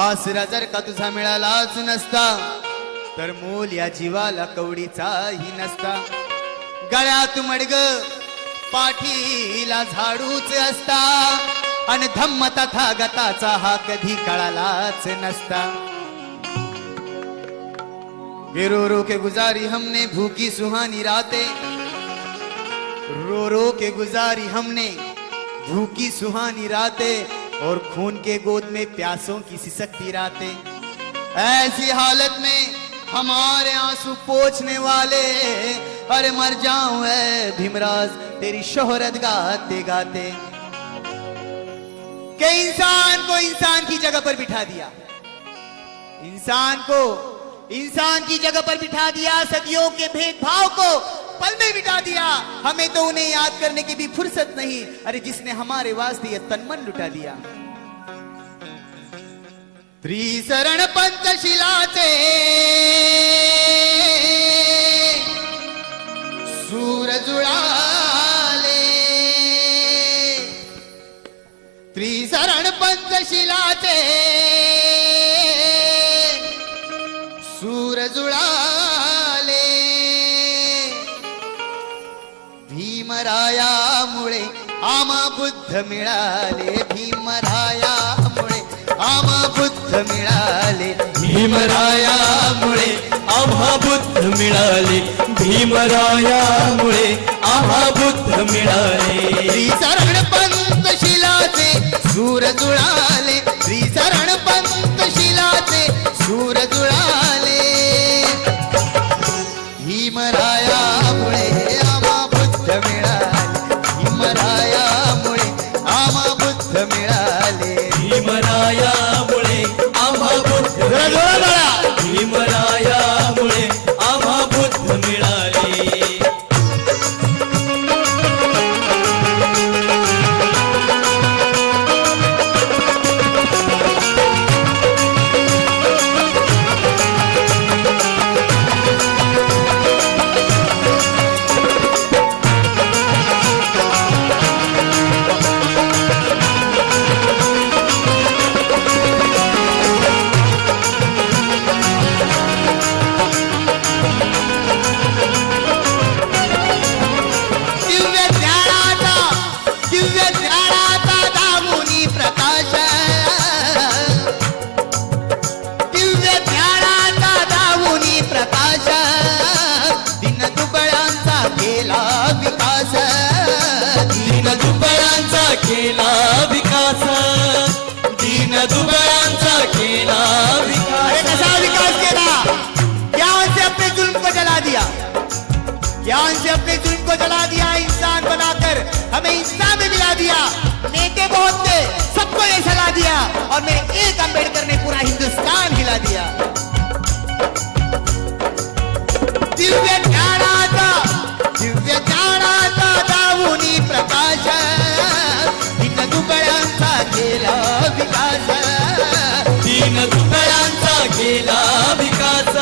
आसरा जर का तुझा मिळालाच नसता, तर मोल या जीवाला कवडीचाही नसता. गळ्यात मडग पाठीला झाडूच असता, आणि धम्म तथागताचा हा कधी कळालाच नसता. रो रो के गुजारी हमने भूखी सुहानी रातें, रो रो के गुजारी हमने भूखी सुहानी रातें, और खून के गोद में प्यासों की सिसकती रातें. ऐसी हालत में हमारे आंसू पोंछने वाले, अरे मर जाऊं ऐ भीमराज तेरी शोहरत गाते गाते. के इंसान को इंसान की जगह पर बिठा दिया, इंसान को इंसान की जगह पर बिठा दिया, सदियों के भेदभाव को पल में बिठा दिया. हमें तो उन्हें याद करने की भी फुर्सत नहीं, अरे जिसने हमारे वास्ते ये तन मन लुटा दिया. त्रिशरण पंचशिलाचे सूर जुळाले, त्रिशरण पंचशिलाचे सूर जुळाले. भीमरायामुळे आम्हा बुद्ध मिळाले, भीमरायामुळे आम्हा बुद्ध मिळाले, भीमरायामुळे आम्हा बुद्ध मिळाले, भीमरायामुळे आम्हा बुद्ध मिळाले. श्रीचरण पंत शिलाचे सूर जुळाले, श्रीचरण पंत शिलाचे सूर जुळाले. भीमरायामुळे आम्हा बुद्ध मिळाले, भीमरायामुळे आम्हा बुद्ध मिळाले. भीमरायामुळे आम्हा बुद्ध मिळाले, भीमरायामुळे आम्हा बुद्ध मिळाले. दिव्य ज्ञानाचा दामुनी प्रकाश, दिव्य ज्ञानाचा दामुनी प्रकाश, दिन दुबळांचा केला विकास, दीन दुबळांचा केला विकास, दीन दुबळांचा केला अरे विकास. कैसा विकास केला? ज्ञान से अपने जुल्म को जला दिया, ज्ञान से अपने जुल्म को जला दिया, इंसान बनाकर हमें इंसान में मिला दिया. नेके बहुत थे, सबको ये सलाह दिया, और मेरे एक अंबेडकर ने पूरा हिंदुस्तान हिला दिया. दिव्य ज्ञानाचा दावुनी प्रकाश, दिन दुबळांचा केला विकास, दीन दुबळांचा केला विकास,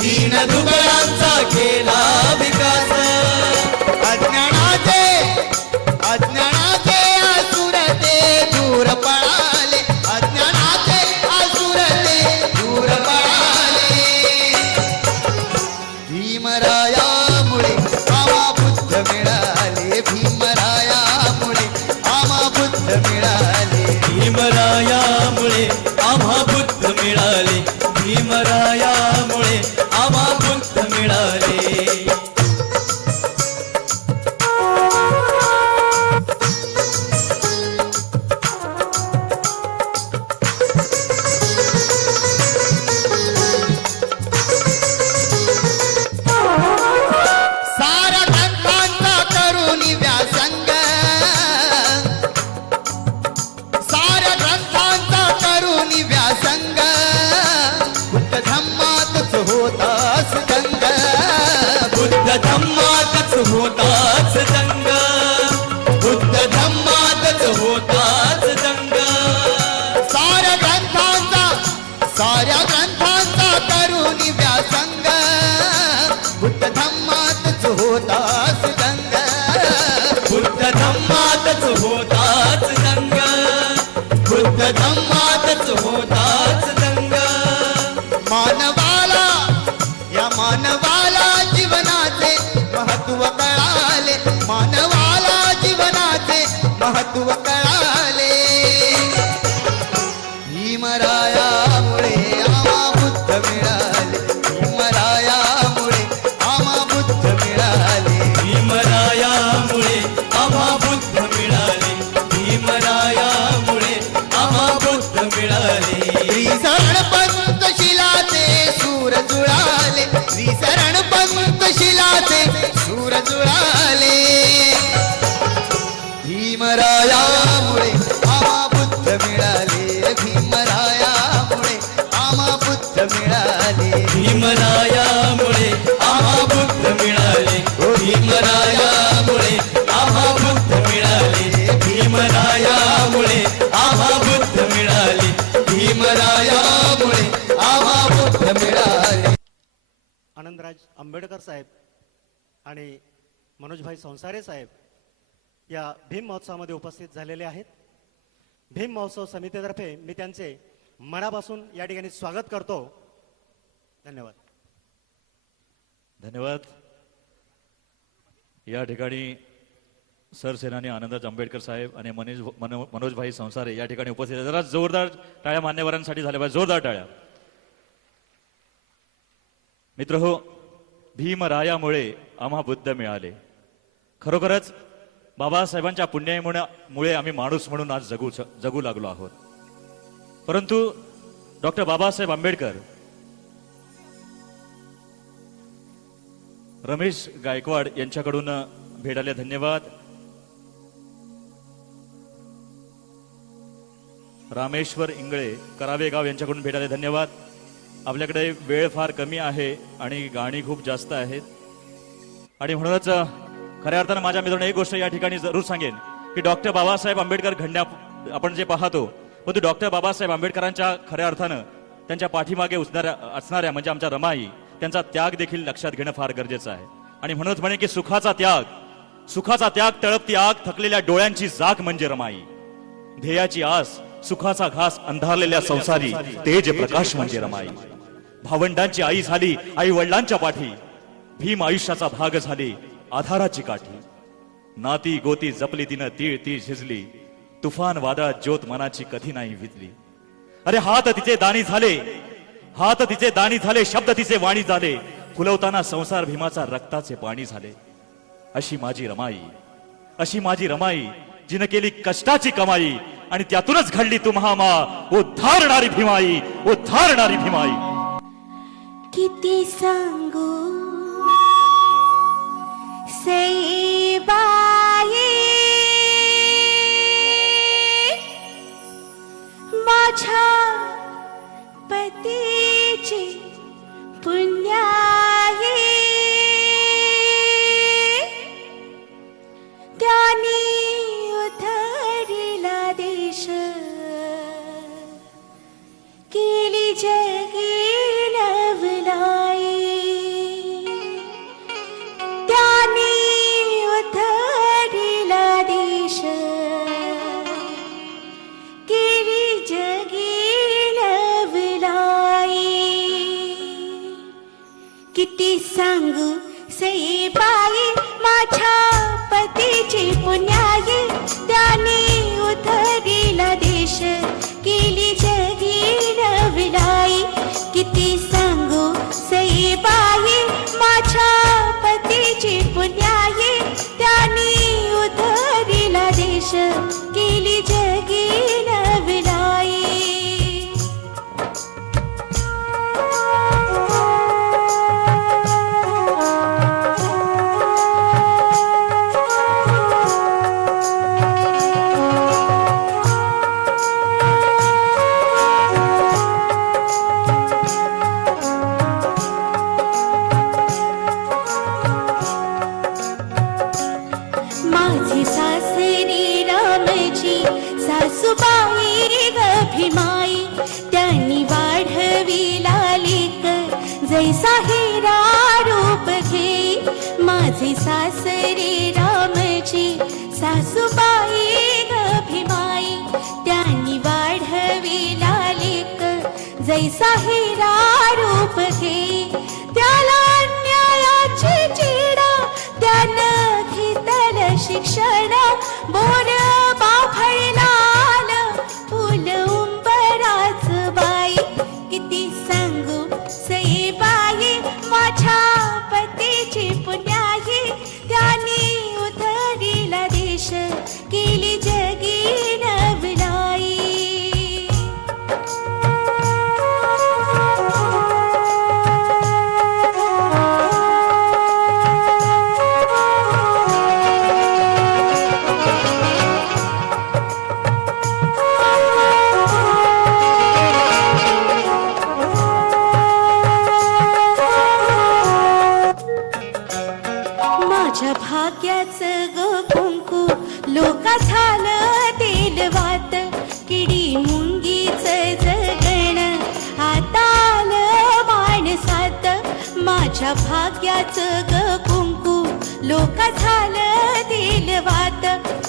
दीन दुबळांचा केला विकास. अज्ञानाचे असुर ते दूर पळाले, अज्ञानाचे असुर ते दूर पळाले. भीमरायामुळे आम्हा बुद्ध मिळाले, भीमरायामुळे आम्हा बुद्ध मिळाले. भीमरायामुळे आम्हा बुद्ध मिळाले, भीमरायामुळे आम्हा बुद्ध मिळाले. सारा ग्रंथांचा करुणी व्यासंग, सारा ग्रंथांचा करुणी व्यासंग, बुद्ध धम्मातच होतास दंग, बुद्ध धम्मातच होताच दंग, बुद्ध धम्मातच होताच दंग. साऱ्या ग्रंथांचा करुणी व्यासंग, बुद्ध धम्मातच होतास दंग, बुद्ध धम्मातच होताच दंग, बुद्ध धम्मातच होताच दंग. मानवाला या मानवाला जीवनाचे महत्व कळाले, मानवाला जीवनाचे महत्व कळाले. भीमरायामुळे आम्हा बुद्ध मिळाले, भीमरायामुळे आम्हा बुद्ध मिळाले. भीमरायामुळे आम्हा बुद्ध मिळाले, भीमरायामुळे आम्हा बुद्ध मिळाले. श्रीशरण पंत शिलाचे सूर जुळाले, श्रीशरण पंत शिलाचे सूर जुळाले. भीमरायामुळे आम्हा बुद्ध मिळाले, भीमरायामुळे आम्हा बुद्ध मिळाले. भीमरायामुळे आम्हा बुद्ध मिळाले, भीमरायामुळे आम्हा बुद्ध मिळाले, भीमरायामुळे आम्हा बुद्ध मिळाले, भीमरायामुळे आम्हा बुद्ध मिळाले. आनंदराज आंबेडकर साहेब आणि मनोजभाई संसारे साहेब या भीम महोत्सवामध्ये उपस्थित झालेले आहेत. भीम महोत्सव समितीतर्फे मी त्यांचे मनापासून या ठिकाणी स्वागत करतो. धन्यवाद. धन्यवाद. या ठिकाणी सरसेनानी आनंदराज आंबेडकर साहेब आणि मनोजभाई संसारे या ठिकाणी उपस्थित आहेत. जरा जोरदार टाळ्या मान्यवरांसाठी झाल्या पाहिजे, जोरदार टाळ्या. मित्र हो, भीमरायामुळे आम्हा बुद्ध मिळाले. खरोखरच बाबासाहेबांच्या पुण्यामुळे आम्ही माणूस म्हणून आज जगू लागलो आहोत. परंतु डॉक्टर बाबासाहेब आंबेडकर, रमेश गायकवाड यांच्याकडून भेट आले, धन्यवाद. रामेश्वर इंगळे करावेगाव यांच्याकडून भेट आले, धन्यवाद. आपल्याकडे वेळ फार कमी आहे आणि गाणी खूप जास्त आहेत आणि म्हणूनच खऱ्या अर्थानं माझ्या मित्रांनो एक गोष्ट या ठिकाणी जरूर सांगेन की डॉक्टर बाबासाहेब आंबेडकर घडण्या आपण जे पाहतो, परंतु डॉक्टर बाबासाहेब आंबेडकरांच्या खऱ्या अर्थानं त्यांच्या पाठीमागे असणाऱ्या म्हणजे आमच्या रमाई, त्यांचा त्याग देखील लक्षात घेणं फार गरजेचं आहे. आणि म्हणूनच म्हणे की सुखाचा त्याग, तळपती आग, थकलेल्या डोळ्यांची जाग म्हणजे रमाई. ध्येयाची आस, सुखाचा घास, अंधारलेल्या संसारी तेज प्रकाश म्हणजे रमाई. भावंडांची आई झाली आई वडिलांच्या पाठी, भीम आयुष्याचा भाग झाली आधाराची काठी. नाती गोती जपली तिनं तीळ तीळ झिजली, तुफान वादळात ज्योत मनाची कधी नाही विजली. अरे हात तिचे दाणी झाले, शब्द तिचे वाणी झाले, फुलवताना संसार भीमाचा रक्ताचे पाणी झाले. अशी माझी रमाई जिनं केली कष्टाची कमाई आणि त्यातूनच घडली तुम्हा मा उद्धारणारी भीमाई. किती सांगू सईबाई माझ्या पतीची पुण्याई, त्याने उधळला देश, केली जगी नवलाई. त्याने उधळला देश, केली जगी नवलाई. किती सांगू सईबाई माझ्या पतीची पुण्याई, त्याने उधळला देश, केली जगी नवलाई. किती सांगू सईबाई माझ्या पतीची पुण्याई, त्याने उधळला देश, केली जगी नवलाई. माझी सासरी रामची सासूबाई ग भीमाई, त्यांनी वाढविला लेक जैसा हिरा रूप घे. माझी सासरी रामची सासूबाई ग भीमाई, त्यांनी वाढविला लेक जैसा हिरा रूप घे. त्याला अन्यायाची चिडा, त्यानं घेतलं शिक्षण, बोल बाफळला फुल उंबराच बाई. किती सांगू सईबाई माझ्या पतीची पुण्याई, त्याने उधळला देश, केली जगी नवलाई. माझ्या भाग्याचं ग कुंकू लोका झालं तेलवात, किडी मुंगीच जगण आता आलं माणसात. माझ्या भाग्याचं ग कुंकू लोका झालं तेलवात,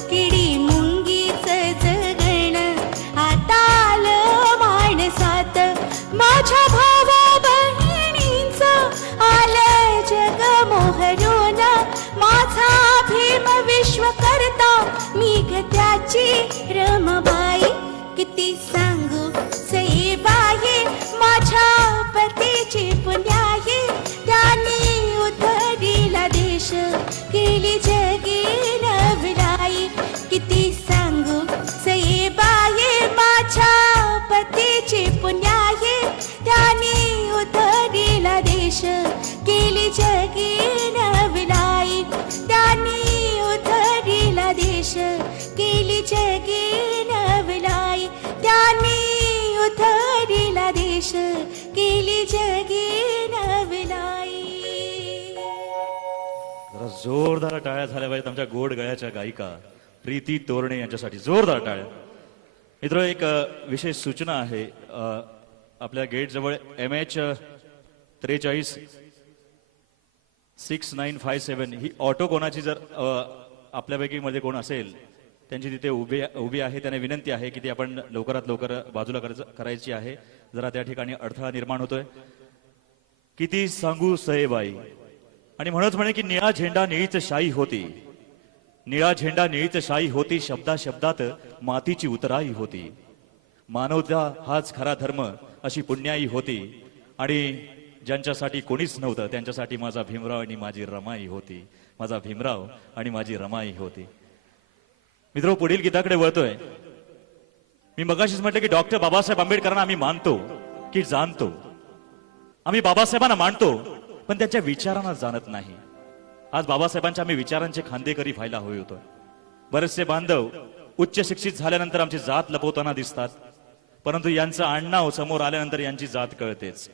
किडी मुंगीच जगण आता आलं माणसात. माझ्या भावा बहिणींचं आलं जग मोहरून, माझा देश केली जगी नवलाई त्यांनी उधळला देश केली जगी नवलाई त्यांनी उधळला देश केली जगी नवलाई. जरा जोरदार टाळ्या झाल्या पाहिजेत आमच्या गोड गळ्याच्या गायिका प्रीती तोरणे यांच्यासाठी. जोरदार टाळ्या. मित्र, एक विशेष सूचना आहे. आपल्या गेट जवळ MH 43 6957 ही ऑटो कोणाची जर आपल्यापैकी मध्ये कोण असेल त्यांची तिथे उभी आहे, त्यांना विनंती आहे की ती आपण लवकरात लवकर बाजूला करायची आहे. जरा त्या ठिकाणी अडथळा निर्माण होतोय. किती सांगू सहेबाई. आणि म्हणत म्हणे की निळा झेंडा निळीच शाई होती, निळा झेंडा निळीच शाई होती, शब्दा शब्दात मातीची उतराई होती. मानवता हाच खरा धर्म अशी पुण्याई होती. आणि ज्यांच्यासाठी कोणीच नव्हतं त्यांच्यासाठी माझा भीमराव आणि माझी रमाई होती, माझा भीमराव आणि माझी रमाई होती. मित्र, पुढील गीताकडे वळतोय. मी मगाशीच म्हटलं की डॉक्टर बाबासाहेब आंबेडकरांना आम्ही मानतो की जाणतो. आम्ही बाबासाहेबांना मानतो पण त्यांच्या विचारांना जाणत नाही. आज बाबासाहेबांच्या आम्ही विचारांचे खांदेकरी व्हायला हवे होतो. बरेचसे बांधव उच्च शिक्षित झाल्यानंतर आमची जात लपवताना दिसतात, परंतु यांचं आडनाव समोर आल्यानंतर यांची जात कळतेच.